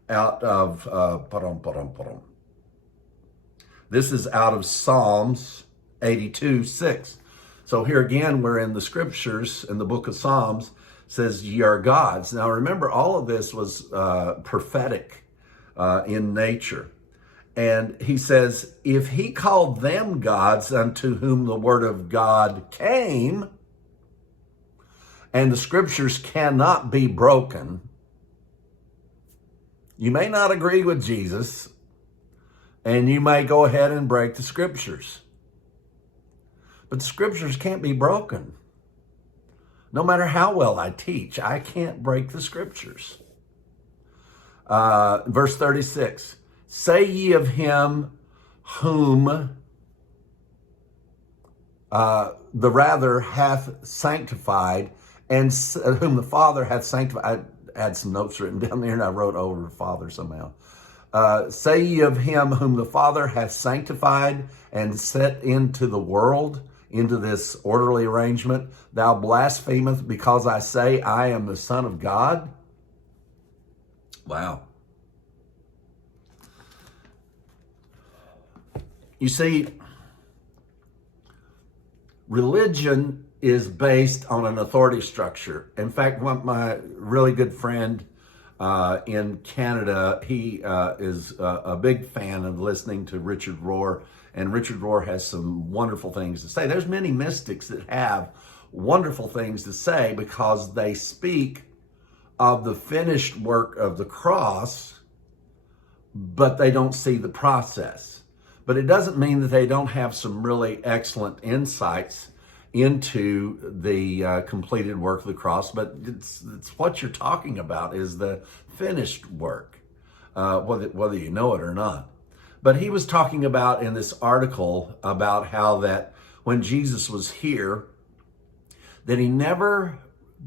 out of this is out of Psalms 82:6. So here again, we're in the scriptures in the book of Psalms, says ye are gods. Now remember, all of this was prophetic in nature. And he says, if he called them gods unto whom the word of God came, and the scriptures cannot be broken, you may not agree with Jesus, and you may go ahead and break the scriptures. But the scriptures can't be broken. No matter how well I teach, I can't break the scriptures. Verse 36, say ye of him whom the rather hath sanctified, and whom the Father hath sanctified. I had some notes written down there, and I wrote over Father somehow. Say ye of him whom the Father hath sanctified and set into the world, into this orderly arrangement, thou blasphemest because I say I am the Son of God? Wow. You see, religion is based on an authority structure. In fact, my really good friend in Canada. He is a big fan of listening to Richard Rohr, and Richard Rohr has some wonderful things to say. There's many mystics that have wonderful things to say because they speak of the finished work of the cross, but they don't see the process. But it doesn't mean that they don't have some really excellent insights into the completed work of the cross, but it's what you're talking about is the finished work, whether you know it or not. But he was talking about in this article about how that when Jesus was here, that he never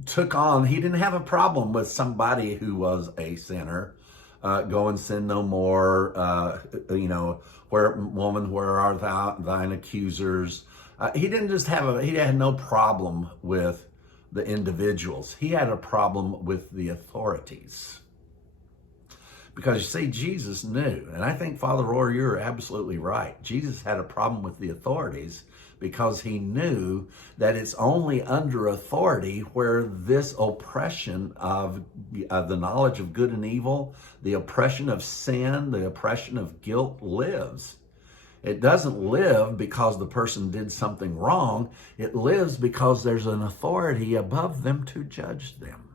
took on, he didn't have a problem with somebody who was a sinner. Go and sin no more, where woman, where are thine accusers? He didn't just he had no problem with the individuals. He had a problem with the authorities. Because you see, Jesus knew, and I think, Father Rohr, you're absolutely right. Jesus had a problem with the authorities because he knew that it's only under authority where this oppression of the knowledge of good and evil, the oppression of sin, the oppression of guilt lives. It doesn't live because the person did something wrong. It lives because there's an authority above them to judge them.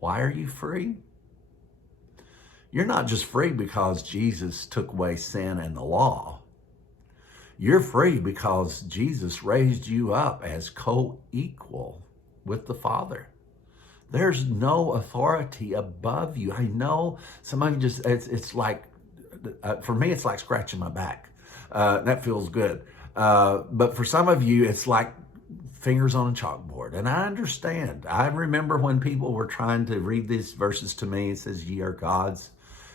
Why are you free? You're not just free because Jesus took away sin and the law. You're free because Jesus raised you up as co-equal with the Father. There's no authority above you. I know some of you just, it's like, for me, it's like scratching my back. That feels good. But for some of you, it's like fingers on a chalkboard. And I understand. I remember when people were trying to read these verses to me, it says, ye are gods.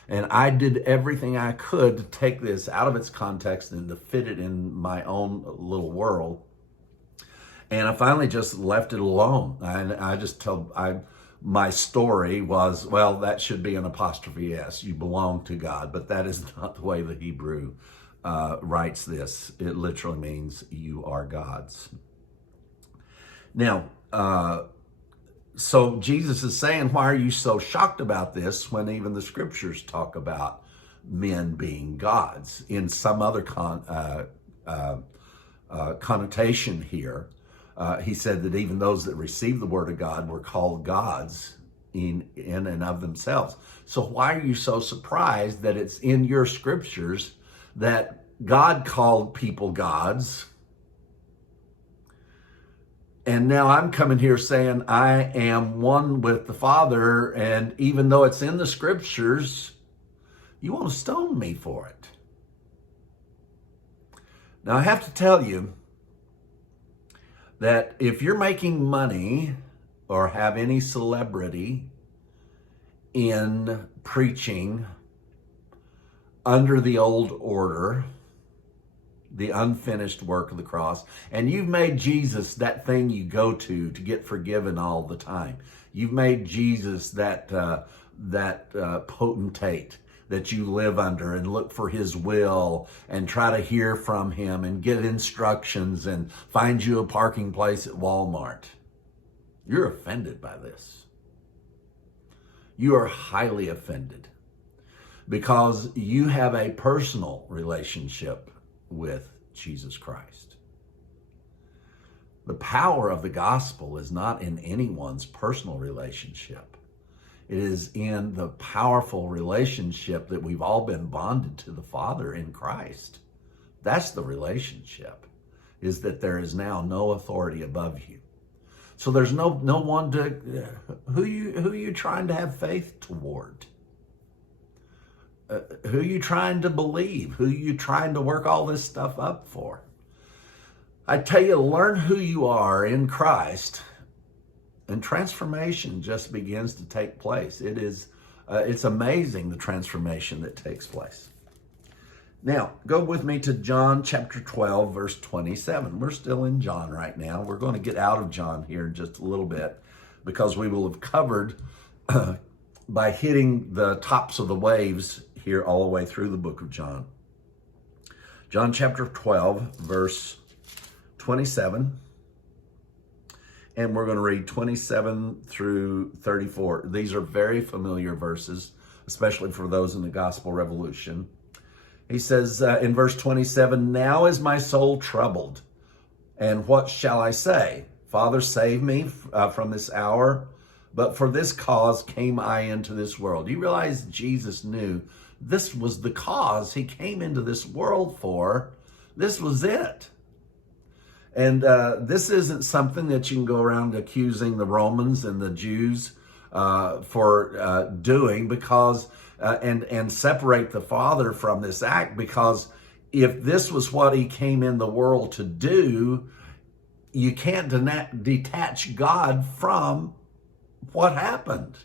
And I did everything I could to take this out of its context and to fit it in my own little world. And I finally just left it alone. And I just my story was, well, that should be an apostrophe S. You belong to God. But that is not the way the Hebrew writes this. It literally means you are God's. Now, so Jesus is saying, why are you so shocked about this when even the scriptures talk about men being gods? In some other connotation here, he said that even those that received the word of God were called gods in and of themselves. So why are you so surprised that it's in your scriptures that God called people gods? And now I'm coming here saying I am one with the Father, and even though it's in the scriptures, you want to stone me for it. Now I have to tell you that if you're making money or have any celebrity in preaching under the old order, the unfinished work of the cross, and you've made Jesus that thing you go to get forgiven all the time. You've made Jesus that potentate that you live under and look for his will and try to hear from him and get instructions and find you a parking place at Walmart. You're offended by this. You are highly offended because you have a personal relationship with Jesus Christ. The power of the gospel is not in anyone's personal relationship. It is in the powerful relationship that we've all been bonded to the Father in Christ. That's the relationship, is that there is now no authority above you. So there's no one to, who you trying to have faith toward? Who are you trying to believe? Who are you trying to work all this stuff up for? I tell you, learn who you are in Christ, and transformation just begins to take place. It's amazing, the transformation that takes place. Now, go with me to John chapter 12, verse 27. We're still in John right now. We're going to get out of John here in just a little bit because we will have covered by hitting the tops of the waves here all the way through the book of John. John chapter 12, verse 27. and we're going to read 27 through 34. These are very familiar verses, especially for those in the Gospel Revolution. He says in verse 27, "Now is my soul troubled, and what shall I say? Father, save me from this hour. But for this cause came I into this world." You realize Jesus knew this was the cause he came into this world for. This was it. And this isn't something that you can go around accusing the Romans and the Jews for doing, because and separate the Father from this act, because if this was what he came in the world to do, you can't detach God from what happened.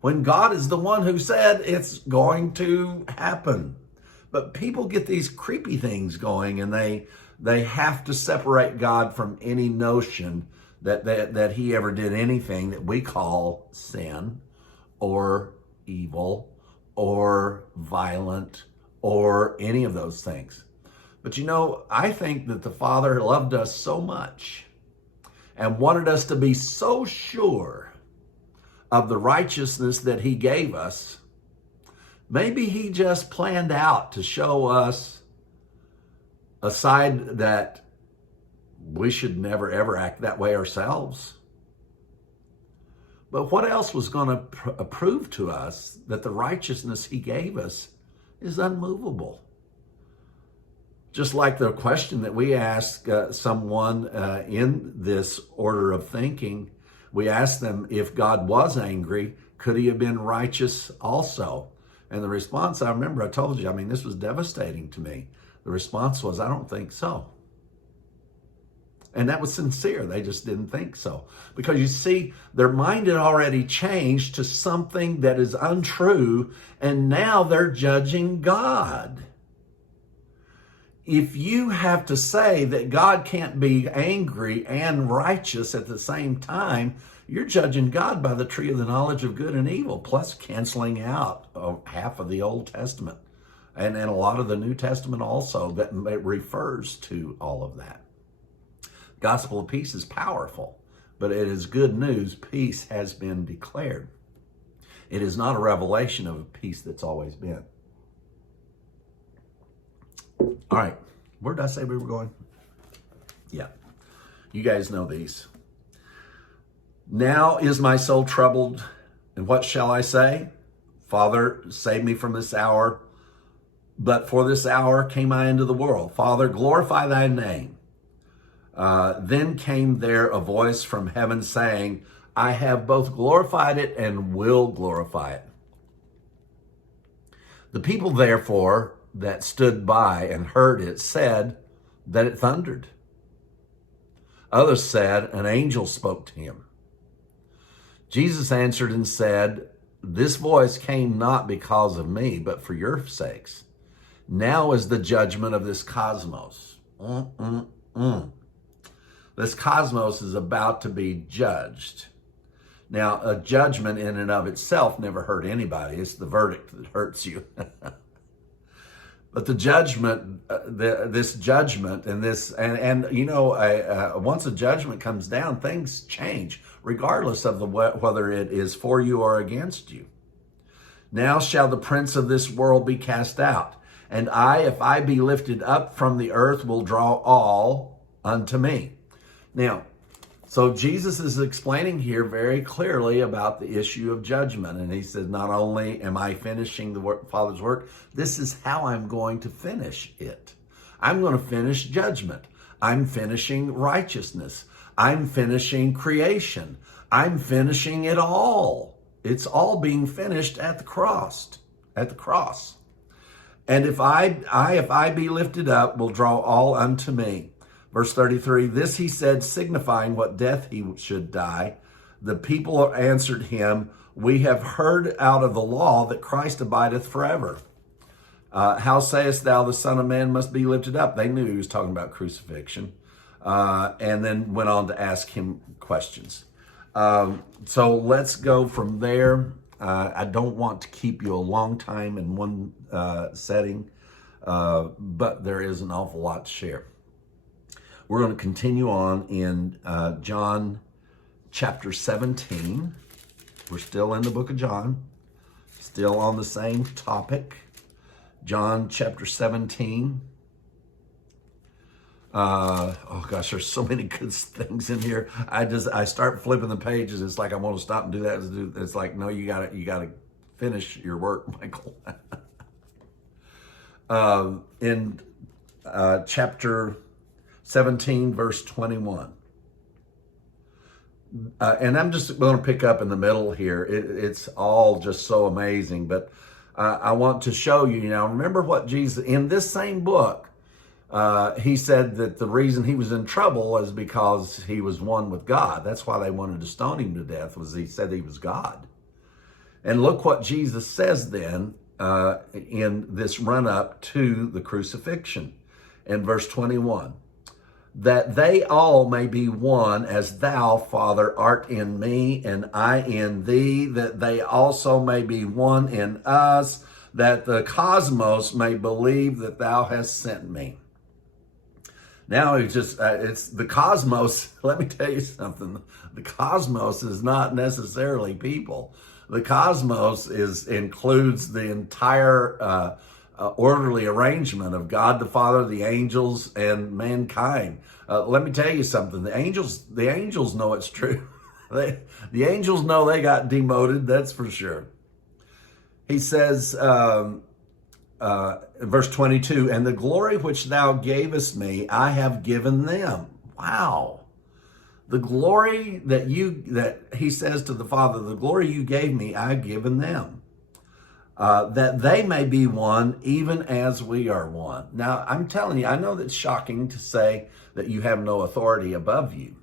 When God is the one who said it's going to happen. But people get these creepy things going, and they have to separate God from any notion that he ever did anything that we call sin or evil or violent or any of those things. But you know, I think that the Father loved us so much and wanted us to be so sure of the righteousness that he gave us. Maybe he just planned out to show us a side that we should never ever act that way ourselves. But what else was going to prove to us that the righteousness he gave us is unmovable? Just like the question that we ask someone in this order of thinking, we ask them, if God was angry, could he have been righteous also? And the response, I remember I told you, this was devastating to me. The response was, I don't think so. And that was sincere. They just didn't think so. Because you see, their mind had already changed to something that is untrue, and now they're judging God. If you have to say that God can't be angry and righteous at the same time, you're judging God by the tree of the knowledge of good and evil, plus canceling out half of the Old Testament and a lot of the New Testament also that refers to all of that. Gospel of peace is powerful, but it is good news. Peace has been declared. It is not a revelation of a peace that's always been. All right, where did I say we were going? Yeah, you guys know these. "Now is my soul troubled, and what shall I say? Father, save me from this hour. But for this hour came I into the world. Father, glorify thy name." Then came there a voice from heaven saying, "I have both glorified it and will glorify it." The people, therefore, that stood by and heard it said that it thundered. Others said, "An angel spoke to him." Jesus answered and said, "This voice came not because of me, but for your sakes. Now is the judgment of this cosmos." This cosmos is about to be judged. Now, a judgment in and of itself never hurt anybody. It's the verdict that hurts you. But the judgment, this judgment and this, and you know, once a judgment comes down, things change, regardless of whether it is for you or against you. "Now shall the prince of this world be cast out. And I, if I be lifted up from the earth, will draw all unto me." Now, so Jesus is explaining here very clearly about the issue of judgment. And he said, not only am I finishing the Father's work, this is how I'm going to finish it. I'm going to finish judgment. I'm finishing righteousness. I'm finishing creation. I'm finishing it all. It's all being finished at the cross. "And if I be lifted up, will draw all unto me." Verse 33, "This he said, signifying what death he should die. The people answered him, We have heard out of the law that Christ abideth forever. How sayest thou the Son of Man must be lifted up?" They knew he was talking about crucifixion. And then went on to ask him questions. So let's go from there. I don't want to keep you a long time in one setting, but there is an awful lot to share. We're going to continue on in John chapter 17. We're still in the book of John, still on the same topic. John chapter 17. Oh gosh, there's so many good things in here. I start flipping the pages. It's like I want to stop and do that. It's like, no, you gotta finish your work, Michael. In chapter 17, verse 21. And I'm just going to pick up in the middle here. It's all just so amazing. But I want to show you now, remember what Jesus, in this same book, he said that the reason he was in trouble was because he was one with God. That's why they wanted to stone him to death, was he said he was God. And look what Jesus says then in this run-up to the crucifixion. In verse 21, that they all may be one, as thou, Father, art in me, and I in thee, that they also may be one in us, that the cosmos may believe that thou hast sent me. Now it's the cosmos. Let me tell you something. The cosmos is not necessarily people. The cosmos includes the entire orderly arrangement of God the Father, the angels, and mankind. Let me tell you something. The angels know it's true. The angels know they got demoted. That's for sure. He says, verse 22, and the glory which thou gavest me, I have given them. Wow. The glory that he says to the Father, the glory you gave me, I've given them. That they may be one, even as we are one. Now, I'm telling you, I know that's shocking to say that you have no authority above you.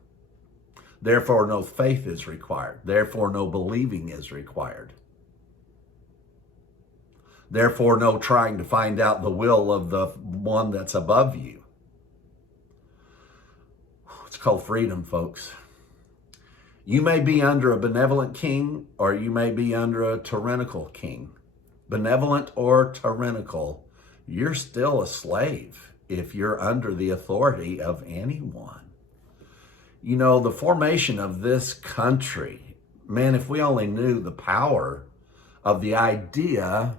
Therefore, no faith is required. Therefore, no believing is required. Therefore, no trying to find out the will of the one that's above you. It's called freedom, folks. You may be under a benevolent king, or you may be under a tyrannical king. Benevolent or tyrannical, you're still a slave if you're under the authority of anyone. You know, the formation of this country, man, if we only knew the power of the idea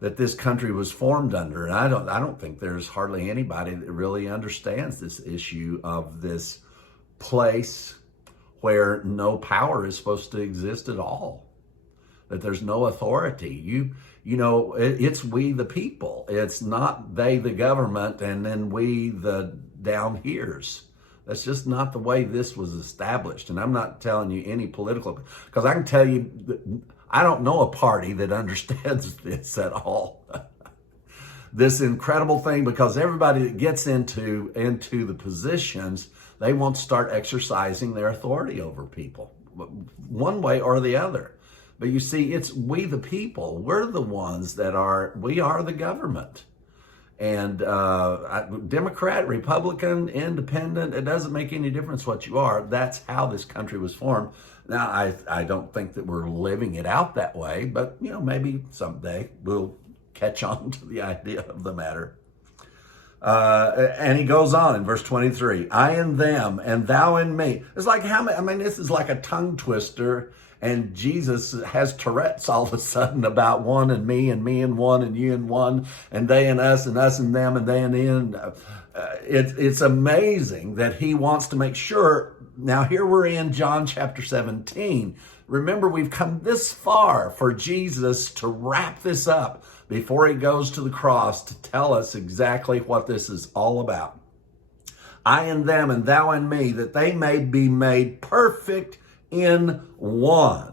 that this country was formed under, and I don't think there's hardly anybody that really understands this issue of this place where no power is supposed to exist at all. That there's no authority. You know, it's we the people. It's not they the government and then we the down heres. That's just not the way this was established. And I'm not telling you any political, because I can tell you, I don't know a party that understands this at all. This incredible thing, because everybody that gets into the positions, they want to start exercising their authority over people, one way or the other. But you see, it's we the people. We're the ones we are the government. And Democrat, Republican, Independent, it doesn't make any difference what you are. That's how this country was formed. Now, I don't think that we're living it out that way, but you know, maybe someday we'll catch on to the idea of the matter. And he goes on in verse 23, I in them and thou in me. It's like this is like a tongue twister. And Jesus has Tourette's all of a sudden about one and me and one and you and one and they and us and them and they and in. It's amazing that he wants to make sure. Now here we're in John chapter 17. Remember, we've come this far for Jesus to wrap this up before he goes to the cross to tell us exactly what this is all about. I in them and thou in me, that they may be made perfect in one,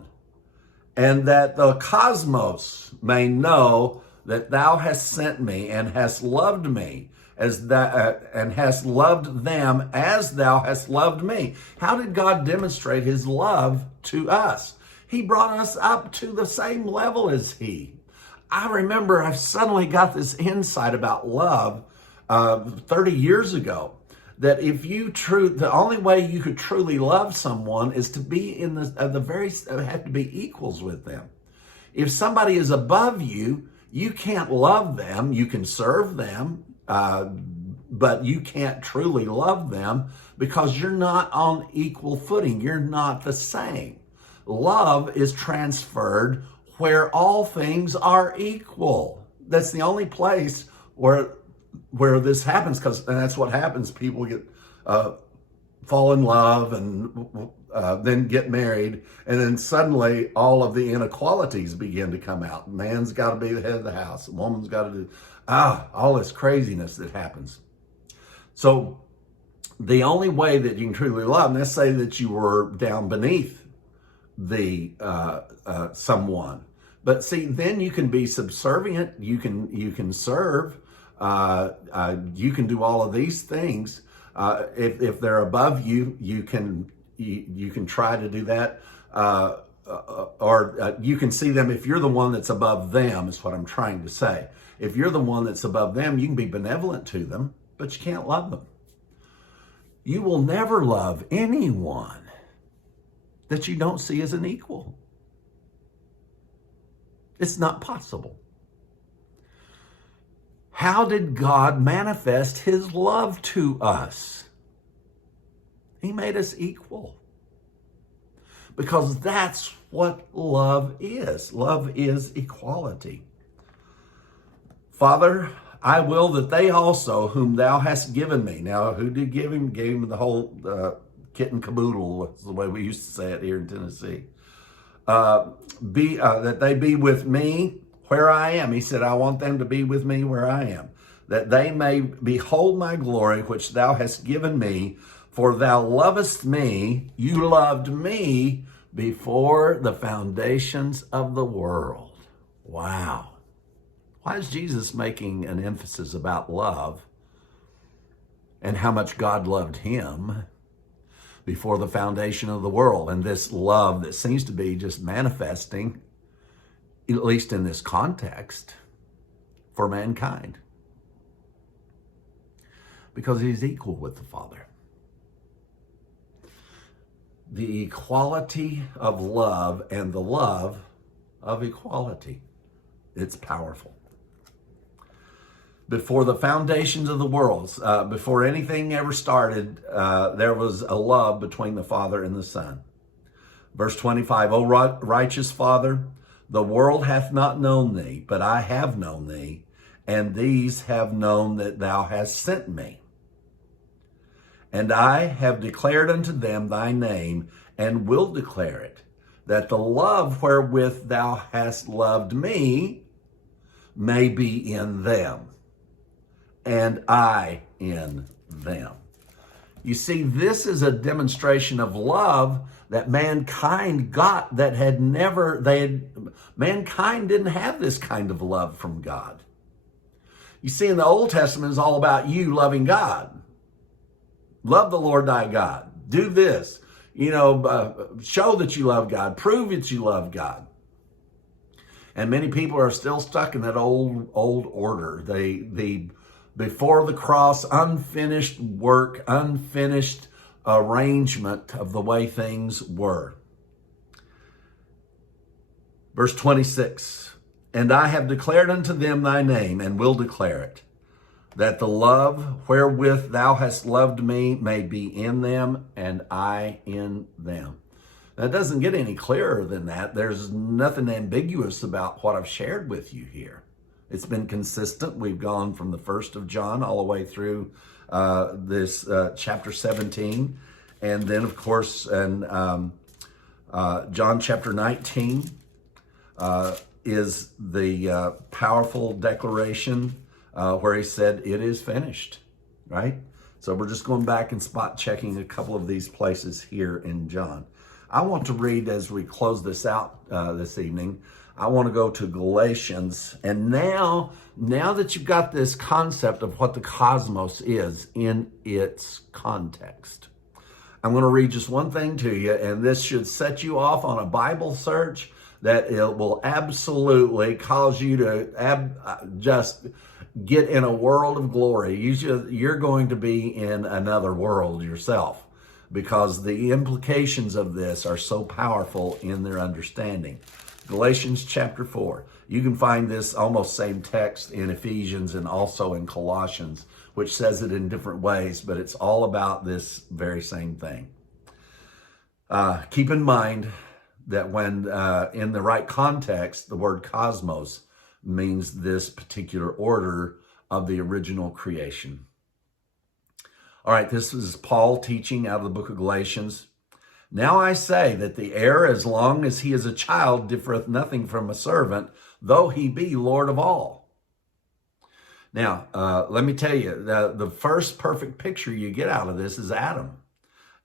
and that the cosmos may know that thou hast sent me and hast loved me and hast loved them as thou hast loved me. How did God demonstrate his love to us? He brought us up to the same level as he. I remember I suddenly got this insight about love 30 years ago. That the only way you could truly love someone is to be in have to be equals with them. If somebody is above you, you can't love them. You can serve them, but you can't truly love them because you're not on equal footing. You're not the same. Love is transferred where all things are equal. That's the only place where this happens, and that's what happens. People get fall in love and then get married, and then suddenly all of the inequalities begin to come out. Man's got to be the head of the house. Woman's got to do all this craziness that happens. So the only way that you can truly love, and let's say that you were down beneath the someone, but see, then you can be subservient. You can serve. You can do all of these things. If they're above you, you can try to do that, or you can see them. If you're the one that's above them, is what I'm trying to say. If you're the one that's above them, you can be benevolent to them, but you can't love them. You will never love anyone that you don't see as an equal. It's not possible. How did God manifest his love to us? He made us equal. Because that's what love is. Love is equality. Father, I will that they also, whom thou hast given me. Now, who did give him? Gave him the whole kit and caboodle. That's the way we used to say it here in Tennessee. That they be with me where I am. He said, I want them to be with me where I am, that they may behold my glory, which thou hast given me, for thou lovest me, you loved me before the foundations of the world. Wow. Why is Jesus making an emphasis about love and how much God loved him before the foundation of the world? And this love that seems to be just manifesting, at least in this context, for mankind. Because he's equal with the Father. The equality of love and the love of equality. It's powerful. Before the foundations of the world, before anything ever started, there was a love between the Father and the Son. Verse 25, O righteous Father, the world hath not known thee, but I have known thee, and these have known that thou hast sent me. And I have declared unto them thy name, and will declare it, that the love wherewith thou hast loved me may be in them, and I in them. You see, this is a demonstration of love that mankind got that mankind didn't have this kind of love from God. You see, in the Old Testament, it's all about you loving God. Love the Lord thy God. Do this. Show that you love God. Prove that you love God. And many people are still stuck in that old order. The before the cross, unfinished work, unfinished arrangement of the way things were. Verse 26, and I have declared unto them thy name, and will declare it, that the love wherewith thou hast loved me may be in them, and I in them. That doesn't get any clearer than that. There's nothing ambiguous about what I've shared with you here. It's been consistent. We've gone from the 1st of John all the way through this chapter 17. And then, of course, in John chapter 19 is the powerful declaration where he said, it is finished, right? So we're just going back and spot checking a couple of these places here in John. I want to read, as we close this out this evening, I want to go to Galatians. And now that you've got this concept of what the cosmos is in its context, I'm going to read just one thing to you, and this should set you off on a Bible search that it will absolutely cause you to just get in a world of glory. You're going to be in another world yourself, because the implications of this are so powerful in their understanding. Galatians chapter 4. You can find this almost same text in Ephesians and also in Colossians, which says it in different ways, but it's all about this very same thing. Keep in mind that when in the right context, the word cosmos means this particular order of the original creation. All right, this is Paul teaching out of the book of Galatians. Now I say that the heir, as long as he is a child, differeth nothing from a servant, though he be Lord of all. Now, let me tell you, the first perfect picture you get out of this is Adam.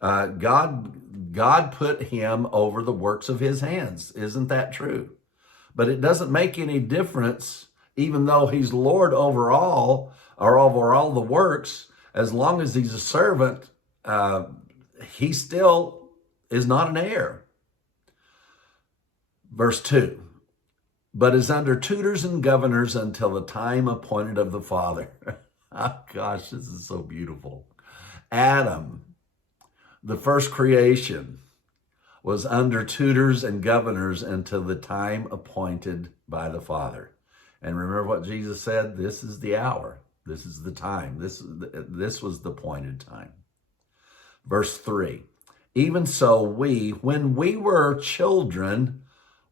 God put him over the works of his hands. Isn't that true? But it doesn't make any difference, even though he's Lord over all, or over all the works, as long as he's a servant, he still is not an heir. Verse 2, but is under tutors and governors until the time appointed of the Father. Oh gosh, this is so beautiful. Adam, the first creation, was under tutors and governors until the time appointed by the Father. And remember what Jesus said? This is the hour. This is the time. This was the appointed time. Verse 3, even so we, when we were children,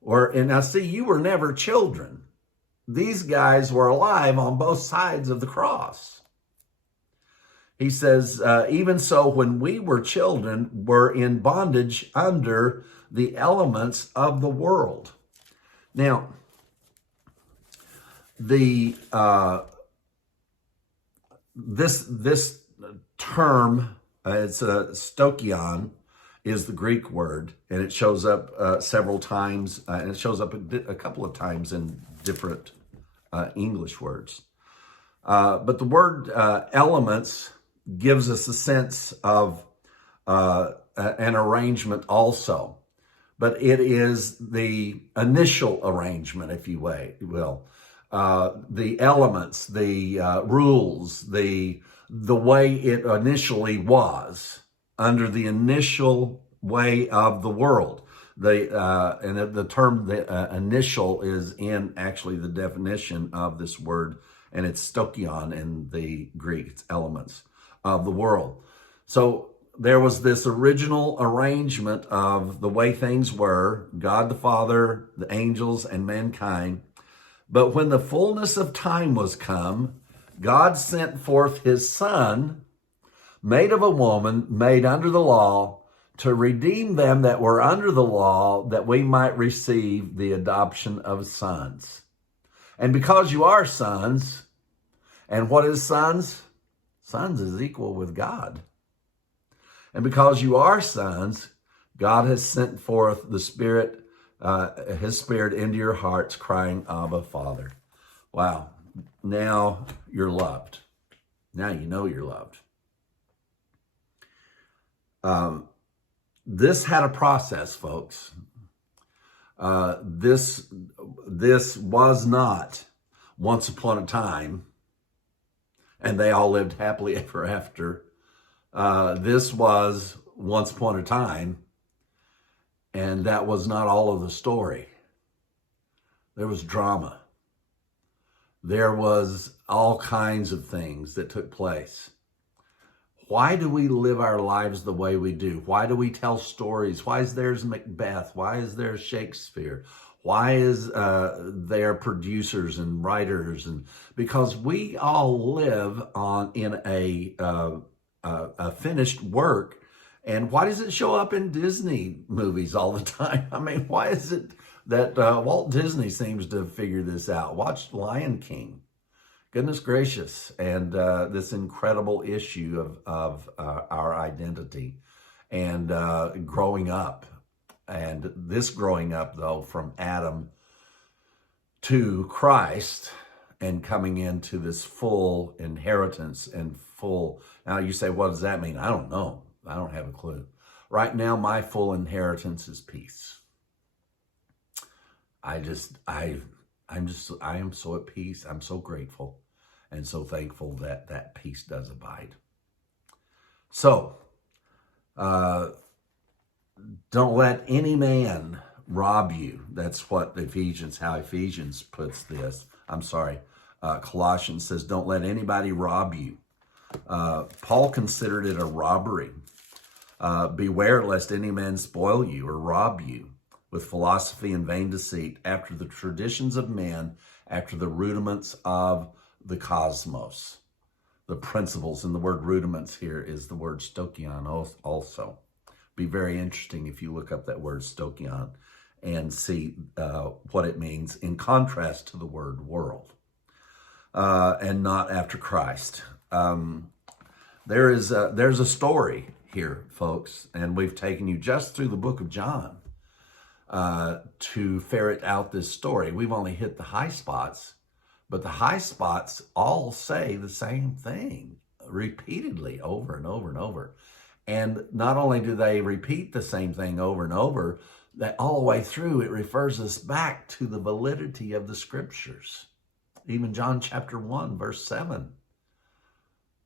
and now see, you were never children. These guys were alive on both sides of the cross. He says, even so, when we were children, were in bondage under the elements of the world. Now, this term, it's stoichion, is the Greek word, and it shows up several times, and it shows up a couple of times in different English words. But the word elements gives us a sense of an arrangement also. But it is the initial arrangement, if you will. The elements, the rules, the way it initially was under the initial way of the world. And the term initial is in actually the definition of this word, and it's stoichion in the Greek. It's elements of the world. So there was this original arrangement of the way things were, God the Father, the angels, and mankind. But when the fullness of time was come, God sent forth his Son, made of a woman, made under the law, to redeem them that were under the law, that we might receive the adoption of sons. And because you are sons, and what is sons? Sons is equal with God. And because you are sons, God has sent forth the Spirit, his Spirit into your hearts, crying, Abba, Father. Wow. Now you're loved. Now you know you're loved. This had a process, folks. This was not once upon a time, and they all lived happily ever after. This was once upon a time, and that was not all of the story. There was drama. There was all kinds of things that took place. Why do we live our lives the way we do? Why do we tell stories? Why is there's Macbeth? Why is there Shakespeare? Why is there producers and writers? And because we all live in a finished work. And why does it show up in Disney movies all the time? I mean, why is it that Walt Disney seems to figure this out? Watch Lion King. Goodness gracious. And this incredible issue of our identity and growing up. And this growing up, though, from Adam to Christ and coming into this full inheritance and full... Now you say, what does that mean? I don't know. I don't have a clue. Right now, my full inheritance is peace. I am so at peace. I'm so grateful and so thankful that that peace does abide. So, don't let any man rob you. That's what how Ephesians puts this. I'm sorry. Colossians says, don't let anybody rob you. Paul considered it a robbery. Beware lest any man spoil you or rob you with philosophy and vain deceit, after the traditions of men, after the rudiments of the cosmos. The principles, and the word rudiments here is the word stoichion also. Be very interesting if you look up that word stoichion and see what it means in contrast to the word world, and not after Christ. There's a story here, folks, and we've taken you just through the book of John to ferret out this story. We've only hit the high spots, but the high spots all say the same thing repeatedly over and over and over. And not only do they repeat the same thing over and over, that all the way through it refers us back to the validity of the scriptures. Even John chapter 1, verse 7.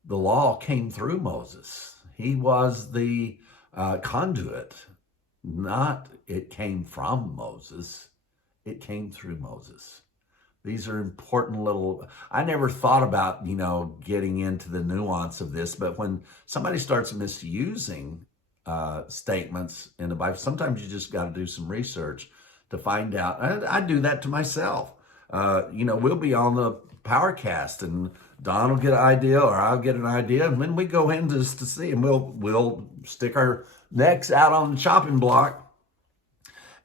The law came through Moses. He was the conduit. Not it came from Moses. It came through Moses. These are important little, I never thought about, getting into the nuance of this, but when somebody starts misusing statements in the Bible, sometimes you just got to do some research to find out. I do that to myself. We'll be on the Powercast and Don will get an idea or I'll get an idea, and then we go in just to see, and we'll stick our necks out on the chopping block.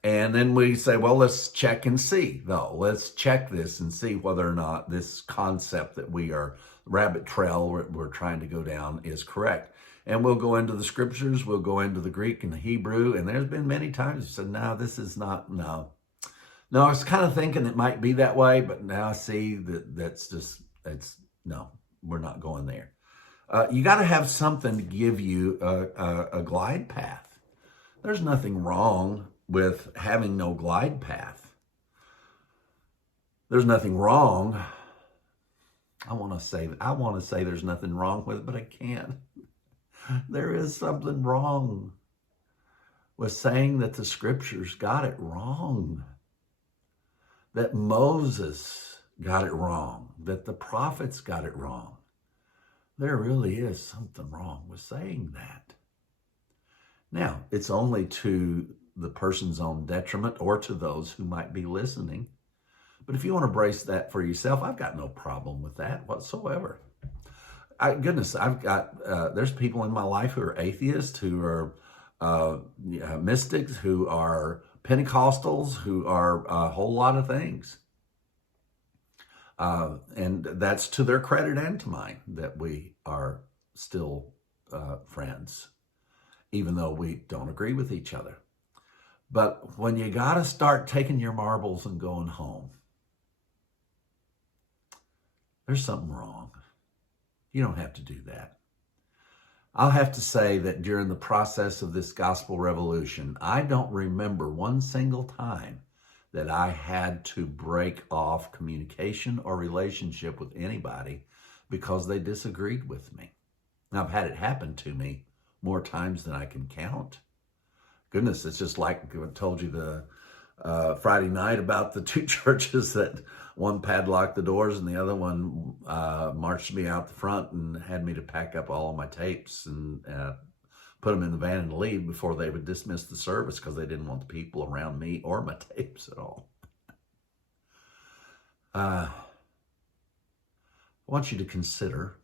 And then we say, well, let's check and see, though. Let's check this and see whether or not this concept that rabbit trail we're trying to go down is correct. And we'll go into the scriptures, we'll go into the Greek and the Hebrew, and there's been many times you said, no, this is not, no. No, I was kind of thinking it might be that way, but now I see no, we're not going there. You got to have something to give you a glide path. There's nothing wrong with having no glide path. There's nothing wrong. I want to say there's nothing wrong with it, but I can't. There is something wrong with saying that the scriptures got it wrong, that Moses got it wrong, that the prophets got it wrong. There really is something wrong with saying that. Now, it's only to the person's own detriment or to those who might be listening. But if you want to brace that for yourself, I've got no problem with that whatsoever. I've got, there's people in my life who are atheists, who are mystics, who are Pentecostals, who are a whole lot of things. And that's to their credit and to mine that we are still friends, even though we don't agree with each other. But when you got to start taking your marbles and going home, there's something wrong. You don't have to do that. I'll have to say that during the process of this gospel revolution, I don't remember one single time that I had to break off communication or relationship with anybody because they disagreed with me. Now, I've had it happen to me more times than I can count. Goodness, it's just like I told you the Friday night about the two churches that one padlocked the doors and the other one marched me out the front and had me to pack up all of my tapes and put them in the van and leave before they would dismiss the service because they didn't want the people around me or my tapes at all. I want you to consider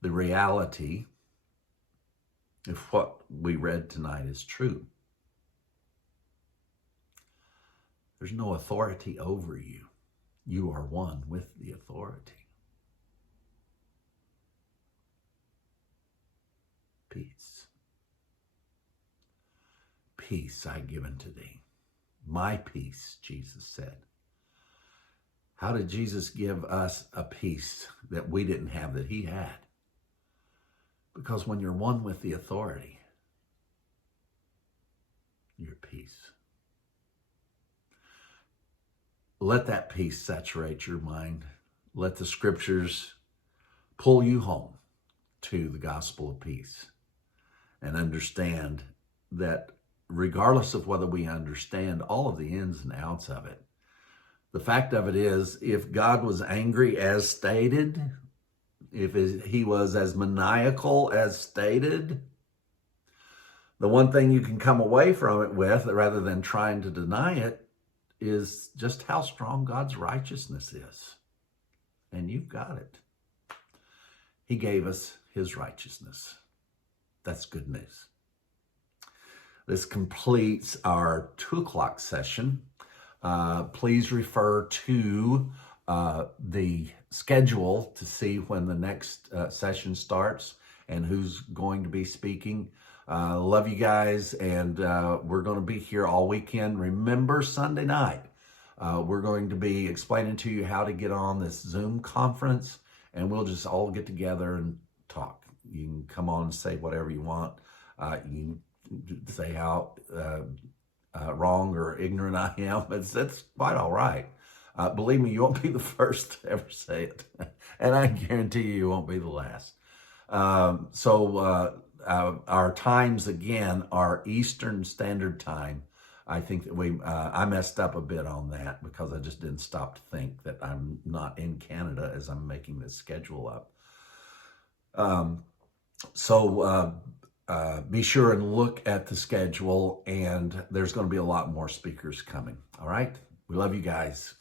the reality if what we read tonight is true. There's no authority over you. You are one with the authority. Peace. Peace I give unto thee. My peace, Jesus said. How did Jesus give us a peace that we didn't have, that he had? Because when you're one with the authority, you're at peace. Let that peace saturate your mind. Let the scriptures pull you home to the gospel of peace and understand that regardless of whether we understand all of the ins and outs of it. The fact of it is, if God was angry as stated, if he was as maniacal as stated, the one thing you can come away from it with, rather than trying to deny it, is just how strong God's righteousness is. And you've got it. He gave us his righteousness. That's good news. This completes our 2 o'clock session. Please refer to the schedule to see when the next session starts and who's going to be speaking. Love you guys, and we're going to be here all weekend. Remember, Sunday night, we're going to be explaining to you how to get on this Zoom conference, and we'll just all get together and talk. You can come on and say whatever you want. You can say how wrong or ignorant I am. That's quite all right. Believe me, you won't be the first to ever say it, and I guarantee you won't be the last. Our times, again, are Eastern Standard Time. I think that I messed up a bit on that because I just didn't stop to think that I'm not in Canada as I'm making this schedule up. Be sure and look at the schedule, and there's going to be a lot more speakers coming. All right? We love you guys.